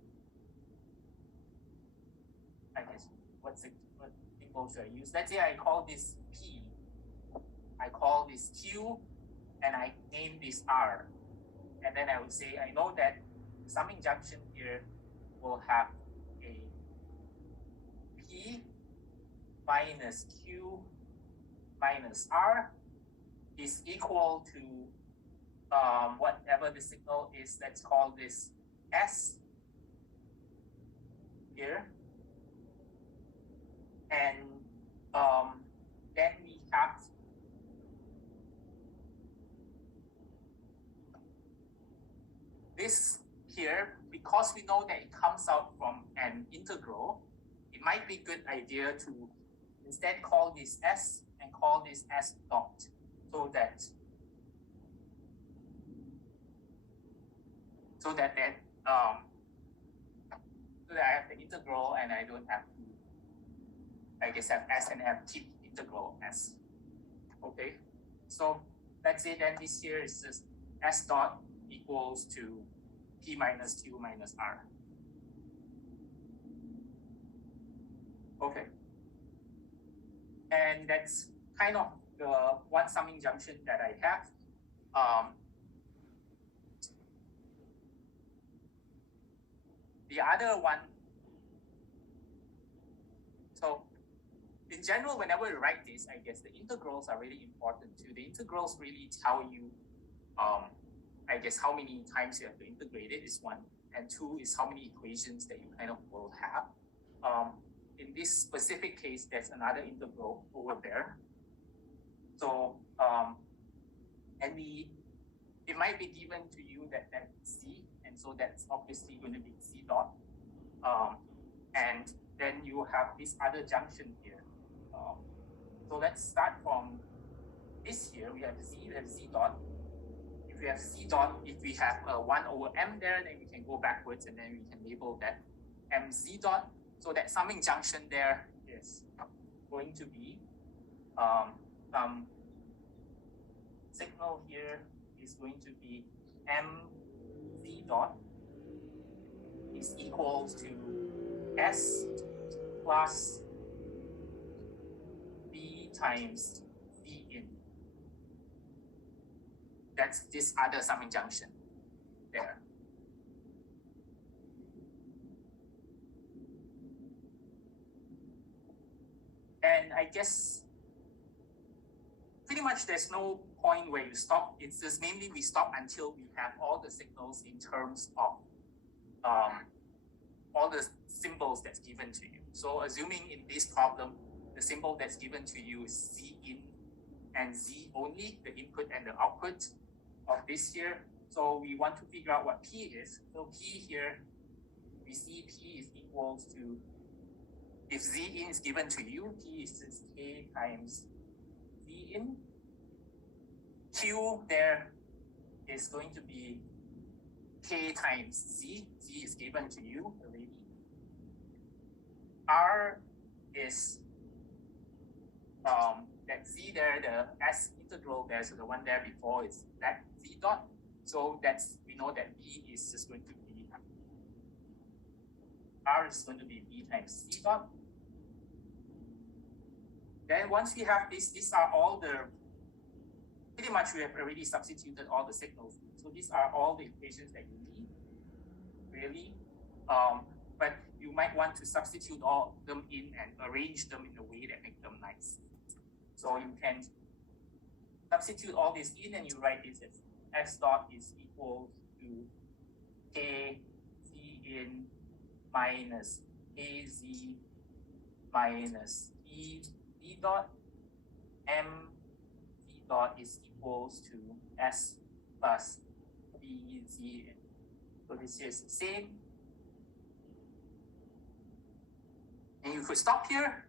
I guess, what signal should I use? Let's say I call this P, I call this Q, and I name this R. And then I would say, I know that the summing junction here will have a P minus Q minus R is equal to whatever the signal is. Let's call this S here. And then we have this here, because we know that it comes out from an integral, it might be a good idea to instead call this S and call this S dot, so that I have the integral and I don't have to, I guess, have S and have keep integral S. Okay, so let's say then this here is just S dot equals to P minus Q minus R. Okay. And that's kind of the one summing junction that I have. The other one, so in general, whenever you write this, I guess the integrals are really important too. The integrals really tell you, I guess, how many times you have to integrate it is one, and two is how many equations that you kind of will have. In this specific case, there's another integral over there. So, it might be given to you that C, and so that's obviously going to be C dot. And then you have this other junction here. So let's start from this here. We have Z, we have Z dot. If we have C dot, if we have a 1 over M there, then we can go backwards and then we can label that MZ dot. So that summing junction there is going to be some signal here is going to be MZ dot is equals to S plus B times B in. That's this other summing junction there. And I guess pretty much there's no point where you stop. It's just mainly we stop until we have all the signals in terms of all the symbols that's given to you. So assuming in this problem, the symbol that's given to you is Z in and Z only, the input and the output of this here. So we want to figure out what P is. So P here, we see P is equals to, if Z in is given to you, P is just K times Z in. Q there is going to be K times Z. Z is given to you already. R is that Z there, the S integral there, so the one there before is that Z dot. So that's, we know that B is just going to be, R is going to be B times Z dot. Then once we have this, these are all the, pretty much we have already substituted all the signals. So these are all the equations that you need, really. But you might want to substitute all of them in and arrange them in a way that make them nice. So you can substitute all this in and you write this as x dot is equal to k z in minus az minus e d dot m d dot is equals to s plus b z in. So this here is the same. And you could stop here,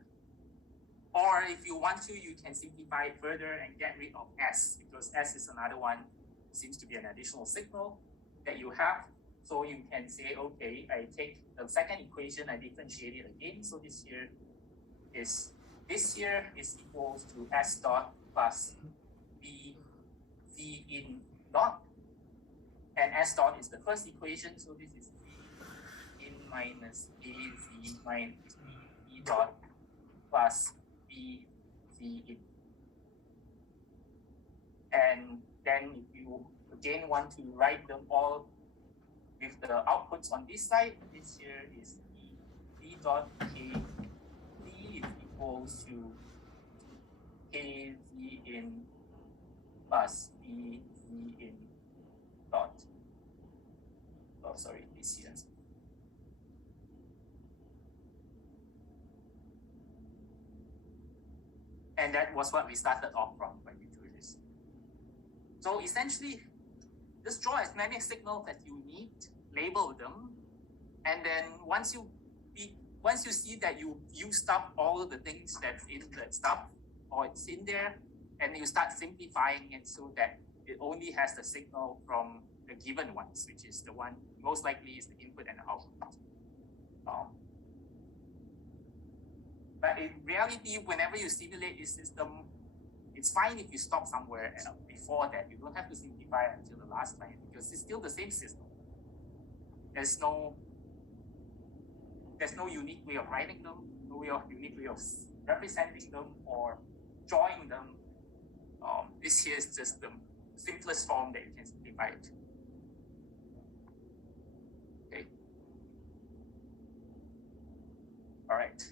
or if you want to, you can simplify it further and get rid of s, because s is another one, seems to be an additional signal that you have. So you can say, okay, I take the second equation, I differentiate it again. So this here is equals to s dot plus b v in dot, and s dot is the first equation, so this is v in minus az minus b dot plus b v in. And then if you again want to write them all with the outputs on this side, this here is b dot k z is equals to k z in plus b z in dot. Oh, sorry, this here. And that was what we started off from when we drew this. So essentially, just draw as many signals as you need, label them, and then once you see that you used up all the things that's in the stuff, or it's in there, and you start simplifying it so that it only has the signal from the given ones, which is the one most likely is the input and the output. But in reality, whenever you simulate this system, it's fine if you stop somewhere before that. You don't have to simplify until the last line, because it's still the same system. There's no unique way of writing them, no unique way of representing them or drawing them. This here is just the simplest form that you can simplify it. Okay. All right.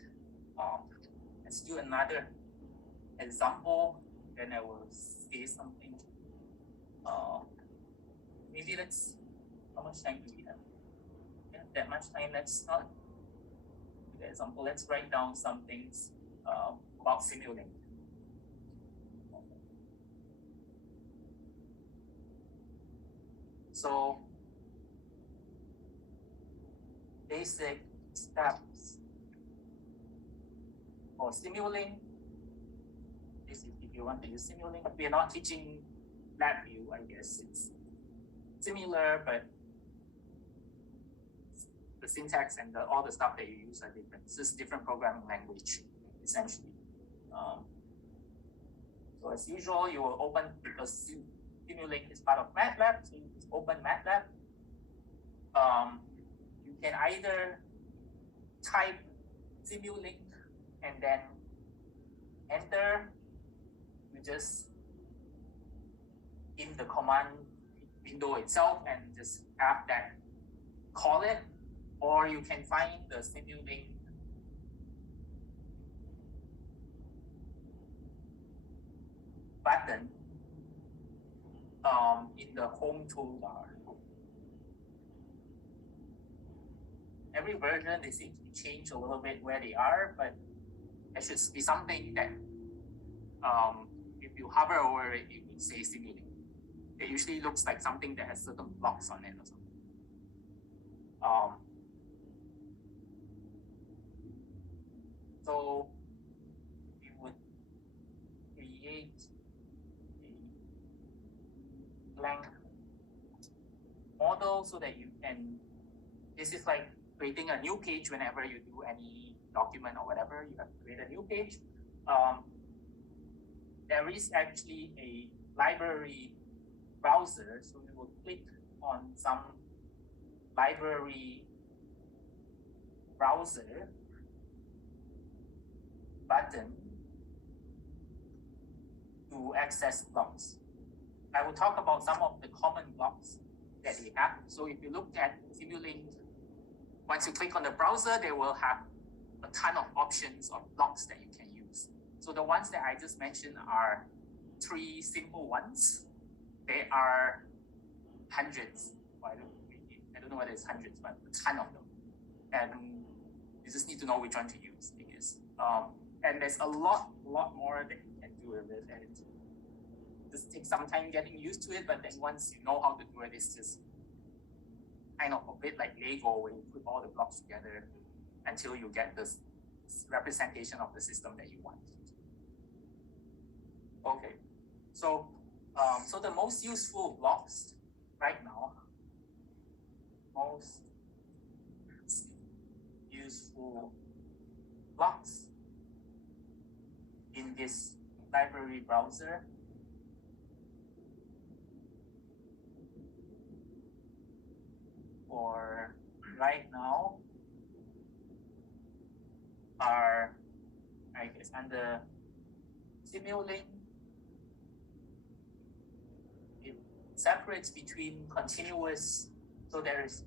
Let's do another example, then I will say something. Maybe how much time do we have? Yeah, that much time. Let's not do the example. Let's write down some things about Simulink. So, basic steps for Simulink. This is if you want to use Simulink. We are not teaching LabVIEW, I guess. It's similar, but the syntax and all the stuff that you use are different. It's just different programming language, essentially. So as usual, you will open, because Simulink is part of MATLAB, so you just open MATLAB. You can either type Simulink and then enter. You just in the command window itself and just have that, call it, or you can find the Simulink button in the home toolbar. Every version they seem to change a little bit where they are, but there should be something that if you hover over it, it would say Simulink. It usually looks like something that has certain blocks on it or something. So we would create a blank model so that you can, this is like creating a new page whenever you do any document or whatever, you have to create a new page. There is actually a library browser, so we will click on some library browser button to access blocks. I will talk about some of the common blocks that they have. So if you look at Simulink, once you click on the browser, they will have a ton of options of blocks that you can use. So the ones that I just mentioned are three simple ones. They are hundreds, or I don't know whether it's hundreds, but a ton of them. And you just need to know which one to use, I guess. And there's a lot more that you can do with it, and it just takes some time getting used to it, but then once you know how to do it, it's just kind of a bit like Lego, where you put all the blocks together until you get this representation of the system that you want. Okay, so so the most useful blocks right now, most useful blocks in this library browser for right now are, I guess, under Simulink. It separates between continuous, so there is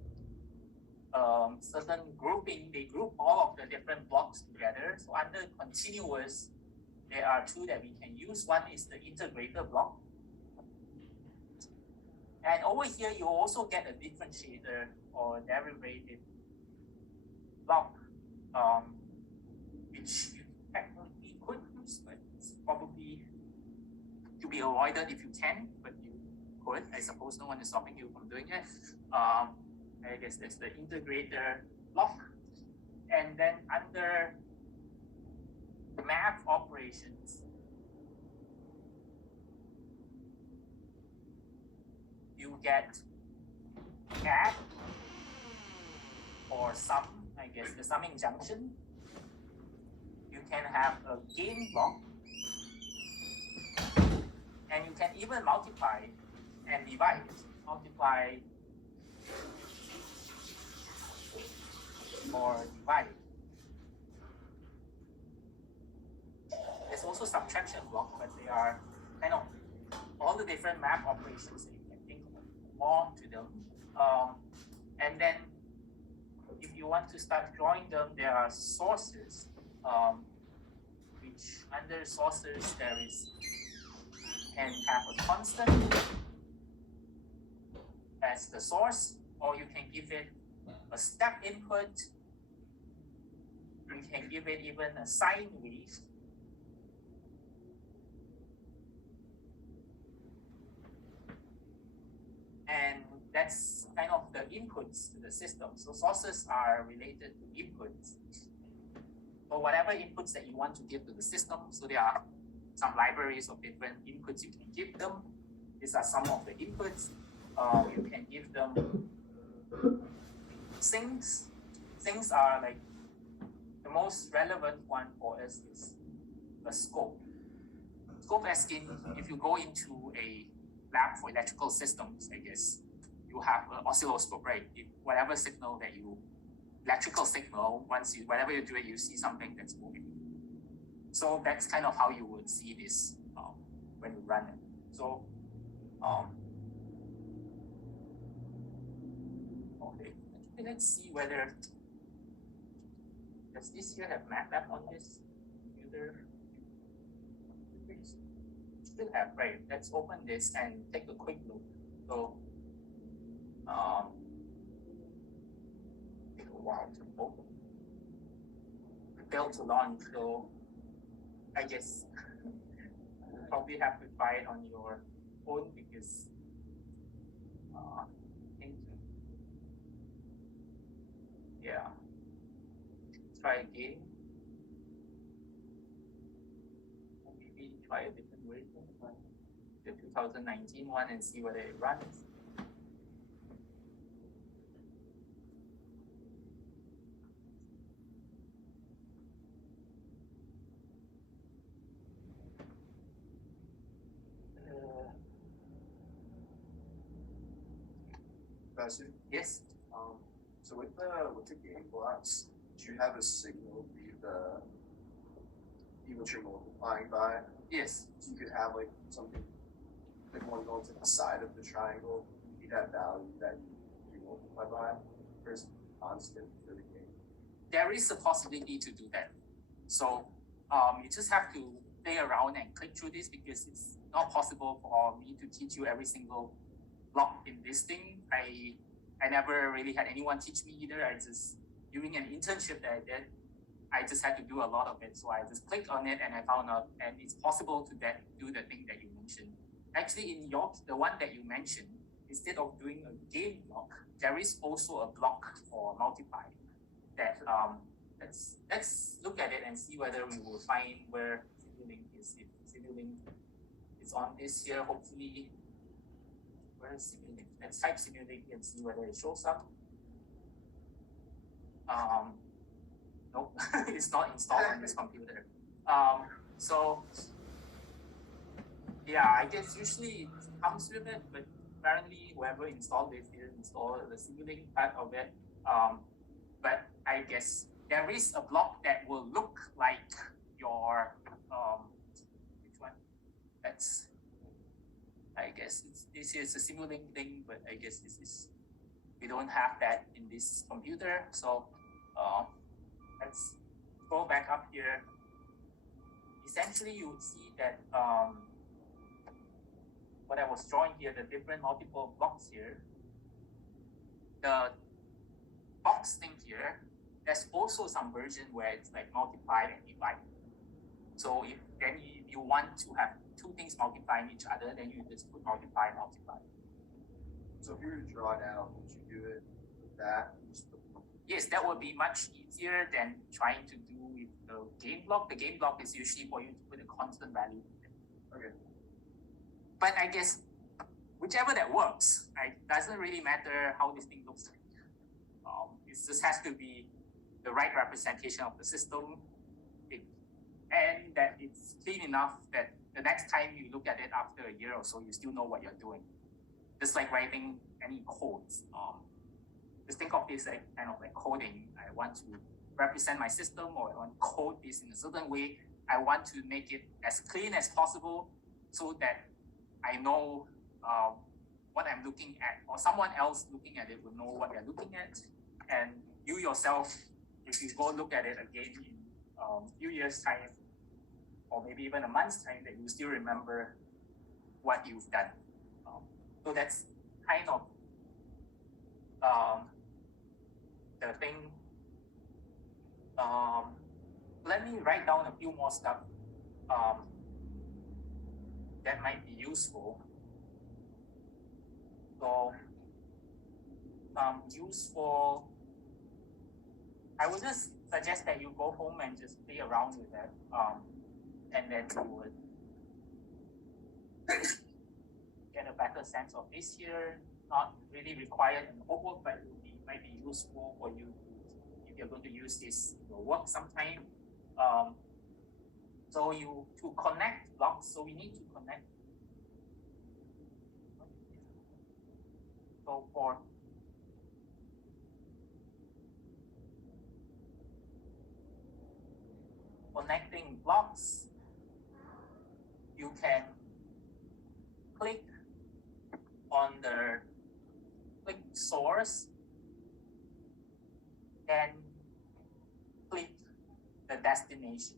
certain grouping, they group all of the different blocks together. So under continuous, there are two that we can use. One is the integrator block. And over here, you also get a differentiator or derivative block, which you technically could use, but it's probably to be avoided if you can, but you could. I suppose no one is stopping you from doing it. I guess that's the integrator block. And then under math operations, you get add or sum, I guess the summing junction. You can have a gain block, and you can even multiply and divide. Multiply or divide. There's also subtraction block, but they are kind of all the different math operations that you can think more to them. And then if you want to start drawing them, there are sources, which under sources there is, can have a constant as the source, or you can give it a step input. You can give it even a sine wave. And that's kind of the inputs to the system. So sources are related to inputs. So whatever inputs that you want to give to the system, so there are some libraries of different inputs you can give them. These are some of the inputs. You can give them sinks. Sinks are like the most relevant one for us is a scope. Scope as in, if you go into a lab for electrical systems, I guess, you have an oscilloscope, right? If whatever signal that you, electrical signal, once you, whenever you do it, you see something that's moving. So that's kind of how you would see this when you run it. So, okay, let's see whether, does this here have MATLAB on this computer? Still have, right? Let's open this and take a quick look. So, take a while to open. Failed to launch, so I guess you probably have to try it on your phone because yeah. Try again. Maybe try a different version, the 2019 one, and see whether it runs. Professor, Yes. so with the game blocks, do you have a signal be what you're multiplying by? Yes. So you could have like something like one going to the side of the triangle, be that value that you multiply by, or is it constant for the game? There is a possibility to do that. So you just have to play around and click through this because it's not possible for me to teach you every single block in this thing. I never really had anyone teach me either. I just, during an internship that I did, I just had to do a lot of it. So I just clicked on it and I found out, and it's possible to do the thing that you mentioned. Actually, in the one that you mentioned, instead of doing a game block, there is also a block for multiply. That let's look at it and see whether we will find where Simulink is. If Simulink is on this here, hopefully. Where is Simulink? Let's type Simulink and see whether it shows up. Nope, it's not installed on this computer. So yeah, I guess usually it comes with it, but apparently whoever installed it didn't install the Simulink part of it. But I guess there is a block that will look like your which one? That's, I guess this is a Simulink thing, but I guess this is, we don't have that in this computer. So let's go back up here. Essentially, you would see that what I was drawing here, the different multiple blocks here, the box thing here, there's also some version where it's like multiply and divide. So if then you want to have two things multiplying each other, then you just put multiply, multiply. So if you were to draw it out, would you do it with that? Yes, that would be much easier than trying to do with the game block. The game block is usually for you to put a constant value. Okay. But I guess whichever that works, it doesn't really matter how this thing looks like. It just has to be the right representation of the system, and that it's clean enough that the next time you look at it after a year or so, you still know what you're doing. Just like writing any codes. Just think of this like kind of like coding. I want to represent my system, or I want to code this in a certain way. I want to make it as clean as possible so that I know what I'm looking at, or someone else looking at it will know what they're looking at. And you yourself, if you go look at it again in a few years' time, or maybe even a month's time, that you still remember what you've done. So that's kind of the thing. Let me write down a few more stuff that might be useful. So useful, I would just suggest that you go home and just play around with that, and then you would get a better sense of this here. Not really required in homework, but it might be useful for you if you're going to use this in your work sometime. So to connect blocks, so we need to connect. So for connecting blocks, you can click on the click source, then click the destination.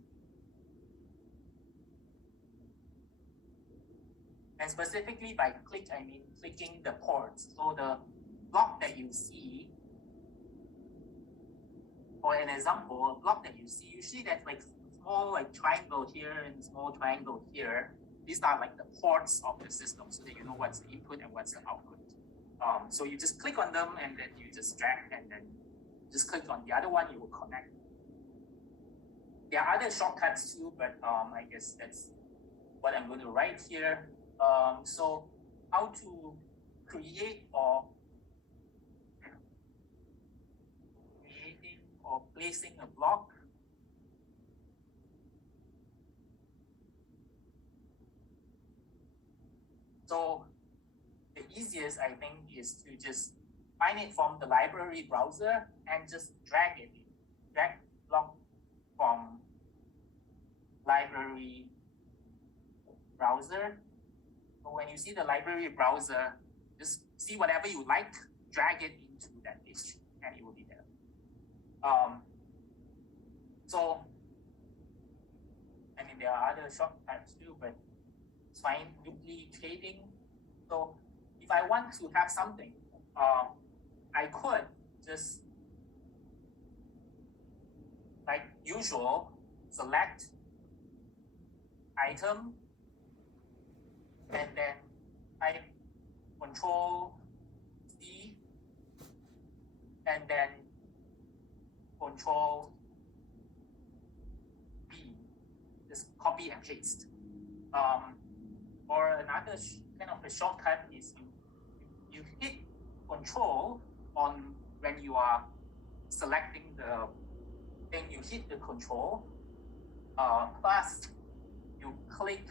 And specifically by click, I mean clicking the ports. So the block that you see, for an example, a block that you see, usually that's like small like triangle here and small triangle here. These are like the ports of the system, so that you know what's the input and what's the output. So you just click on them and then you just drag, and then just click on the other one, you will connect. There are other shortcuts too, but I guess that's what I'm going to write here. So how to creating or placing a block. So the easiest, I think, is to just find it from the library browser and just drag it in. Drag block from library browser. So when you see the library browser, just see whatever you like, drag it into that list, and it will be there. So, I mean, there are other shortcuts too, but it's fine. Duplicating. So if if I want to have something, I could just, like usual, select item, and then type Control C, and then Control B, just copy and paste. Or another kind of a shortcut is you hit Control on when you are selecting the thing, you hit the Control, plus you click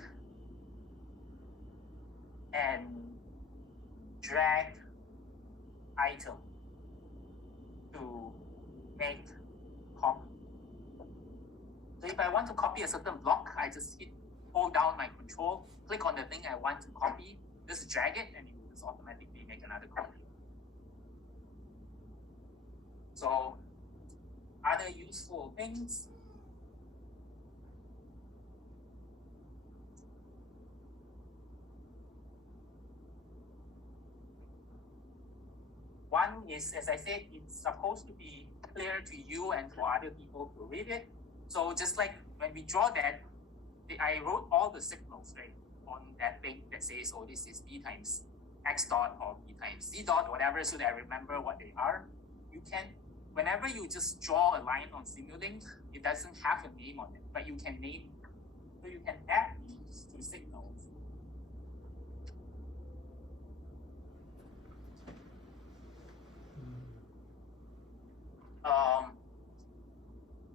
and drag item to make copy. So if I want to copy a certain block, I just hold down my Control, click on the thing I want to copy, just drag it, and it will just automatically make another copy. So other useful things. One is, as I said, it's supposed to be clear to you and for other people to read it. So just like when we draw that, I wrote all the signals, right, on that thing that says, oh, this is B times X dot or B times C dot, whatever, so that I remember what they are. You can, whenever you just draw a line on Simulink, it doesn't have a name on it, but you can name it. So you can add these to signals.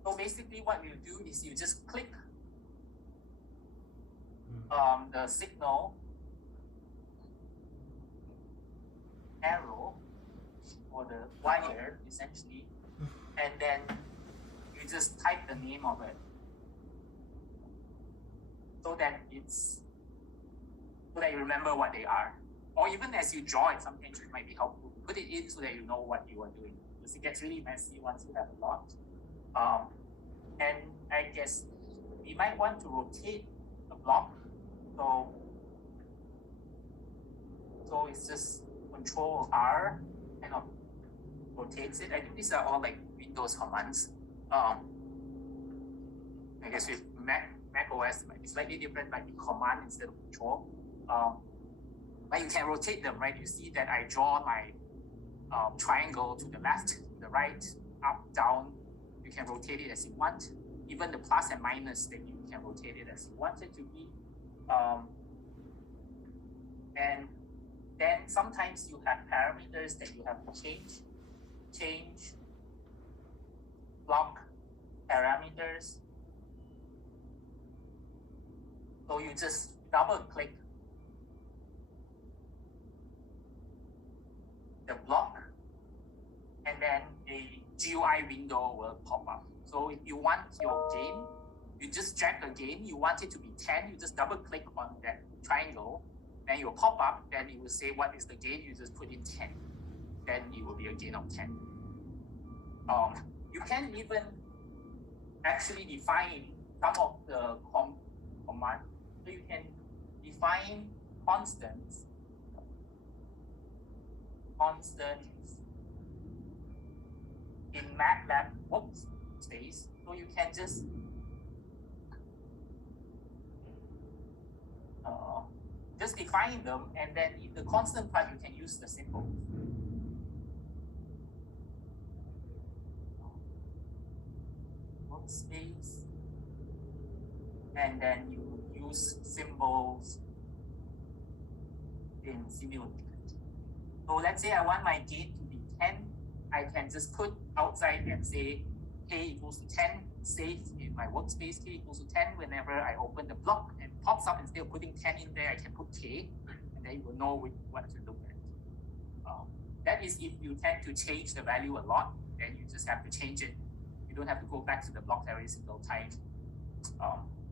So basically what you do is you just click the signal arrow or the wire essentially, and then you just type the name of it so that you remember what they are. Or even as you draw it, sometimes it might be helpful to put it in so that you know what you are doing, because it gets really messy once you have a lot. And I guess we might want to rotate the block. So it's just Control R, kind of rotates it. I think these are all like Windows commands. I guess with Mac OS might be slightly different, might be command instead of control. But you can rotate them, right? You see that I draw my triangle to the left, to the right, up, down. You can rotate it as you want. Even the plus and minus, then you can rotate it as you want it to be. And then sometimes you have parameters that you have to change block parameters. So you just double click the block, and then a GUI window will pop up. So if you want your game, you just drag the game, you want it to be 10, you just double click on that triangle, then it will pop up, then it will say what is the gain, you just put in 10. Then it will be a gain of 10. You can even actually define some of the command. So you can define constants in MATLAB workspace. So you can just define them, and then in the constant part you can use the symbol. Workspace, and then you use symbols in Simulink. So let's say I want my gain to be 10, I can just put outside and say k equals to 10, save in my workspace, k equals to 10. Whenever I open the block and pops up, instead of putting 10 in there, I can put k, and then you will know what to look at. That is if you tend to change the value a lot, then you just have to change it. You don't have to go back to the block every single time.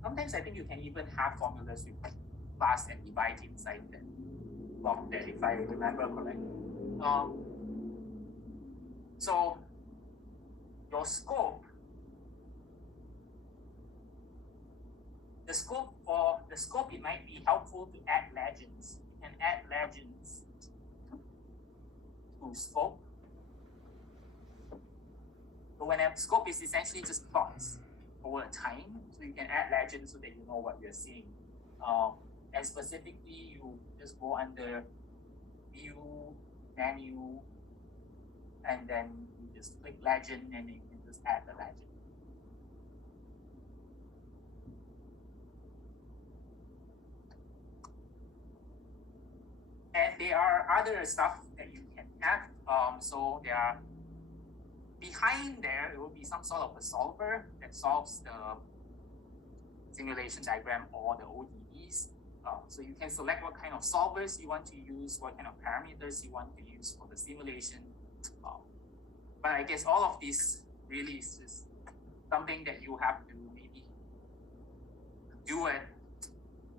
Sometimes I think you can even have formulas with plus and divide inside that block there, if I remember correctly. So your scope, the scope, it might be helpful to add legends. You can add legends to scope. So when a scope is essentially just plots over time, so you can add legends so that you know what you're seeing. And specifically, you just go under view, menu, and then you just click legend and you can just add the legend. And there are other stuff that you can add. So there are behind there, it will be some sort of a solver that solves the simulation diagram or the ODEs. So you can select what kind of solvers you want to use, what kind of parameters you want to use for the simulation. But I guess all of this really is just something that you have to maybe do it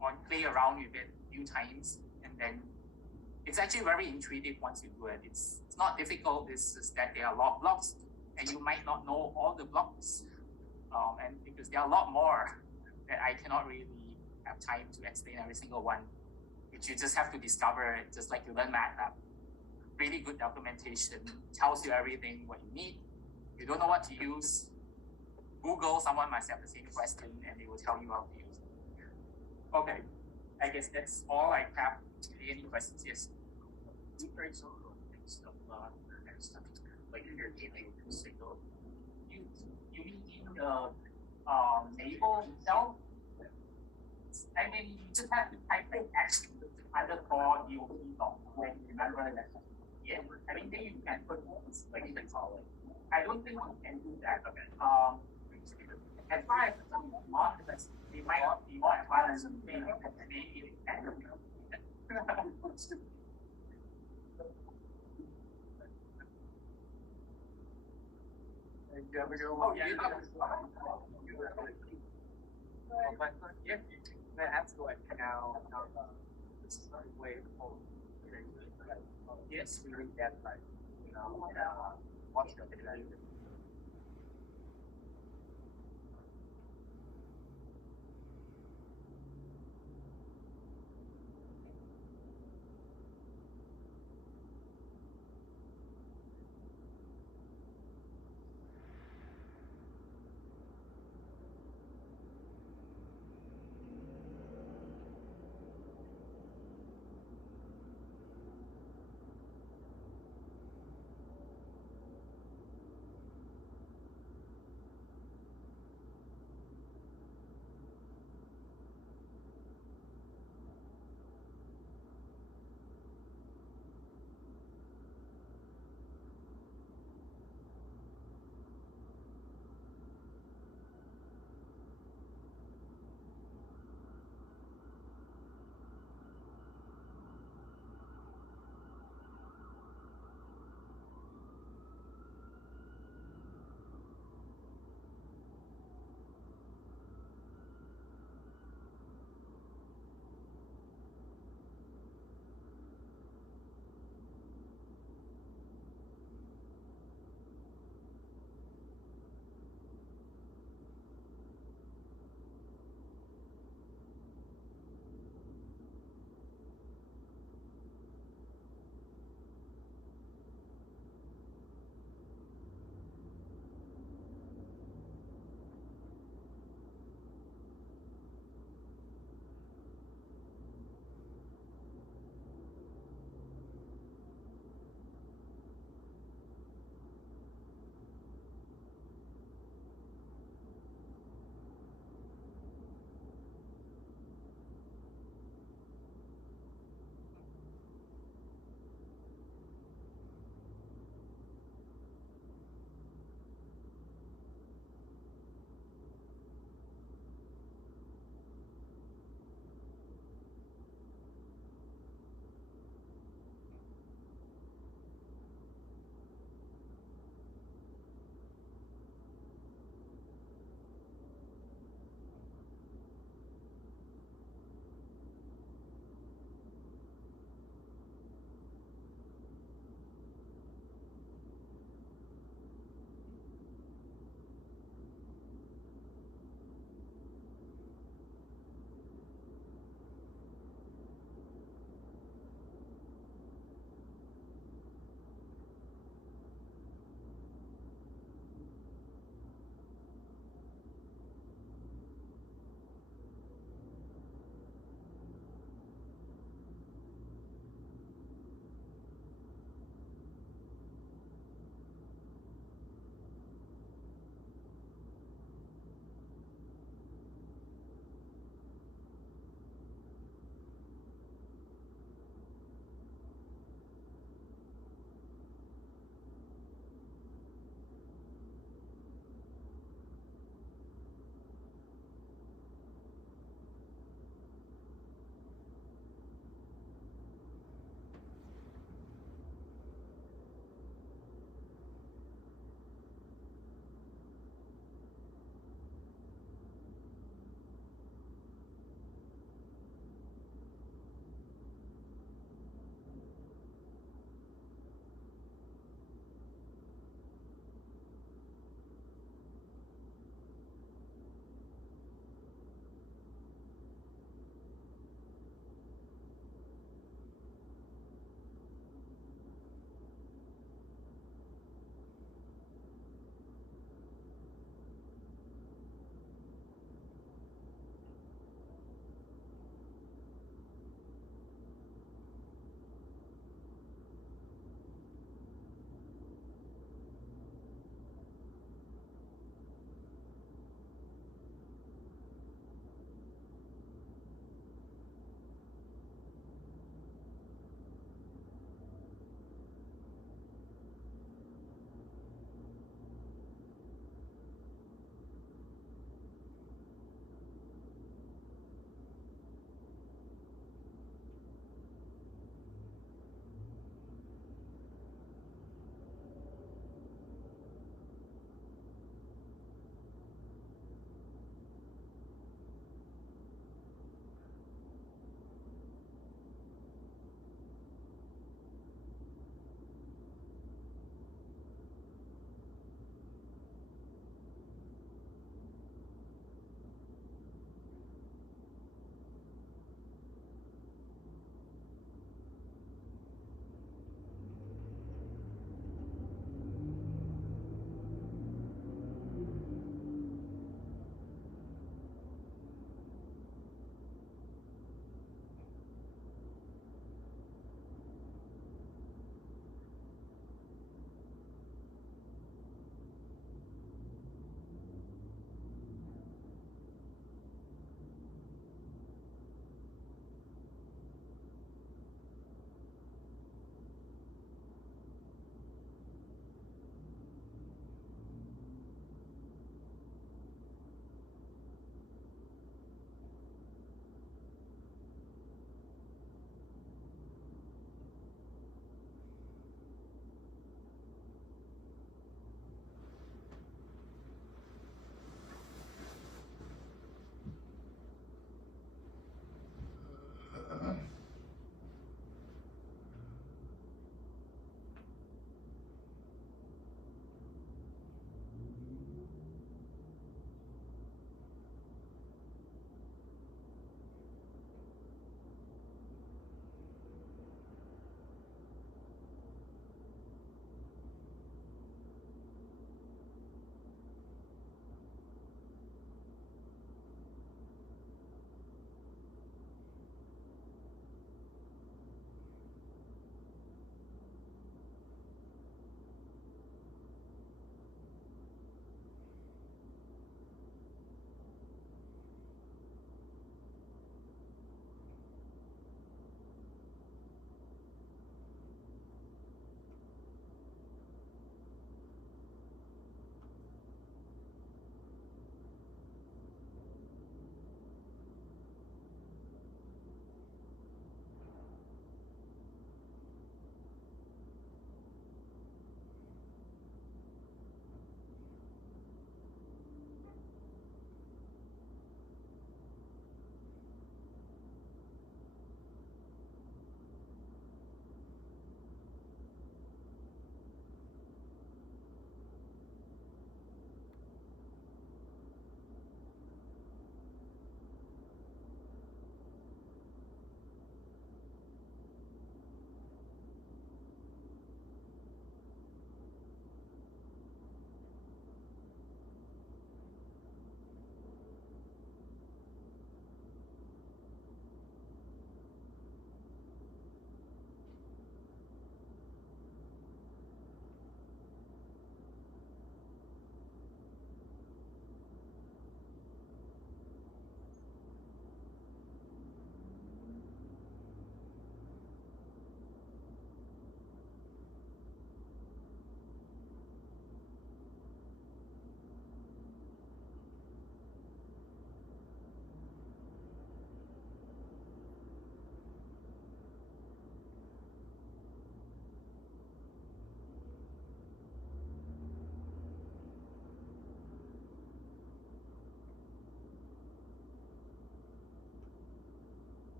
or play around with it a few times, and then it's actually very intuitive once you do it. It's not difficult, it's just that there are a lot of blocks and you might not know all the blocks. And because there are a lot more that I cannot really have time to explain every single one, which you just have to discover, just like you learn MATLAB. Really good documentation, tells you everything what you need. You don't know what to use, Google, someone must have the same question and they will tell you how to use it. Okay, I guess that's all I have. Any questions? Yes. You very social things stuff and stuff. Like if you're dealing with a signal. You mean in the label itself? I mean, you just have to type in X underscore DOT dot when you remember that. Yeah, I mean, then you can put like you can call it. I don't think you can do that. Okay. As far as not, they might not be more advanced. Maybe they can. You ever go? Oh, yeah. Yeah, that's what now. This is the way forward. Yes, we read that right. You know, watch the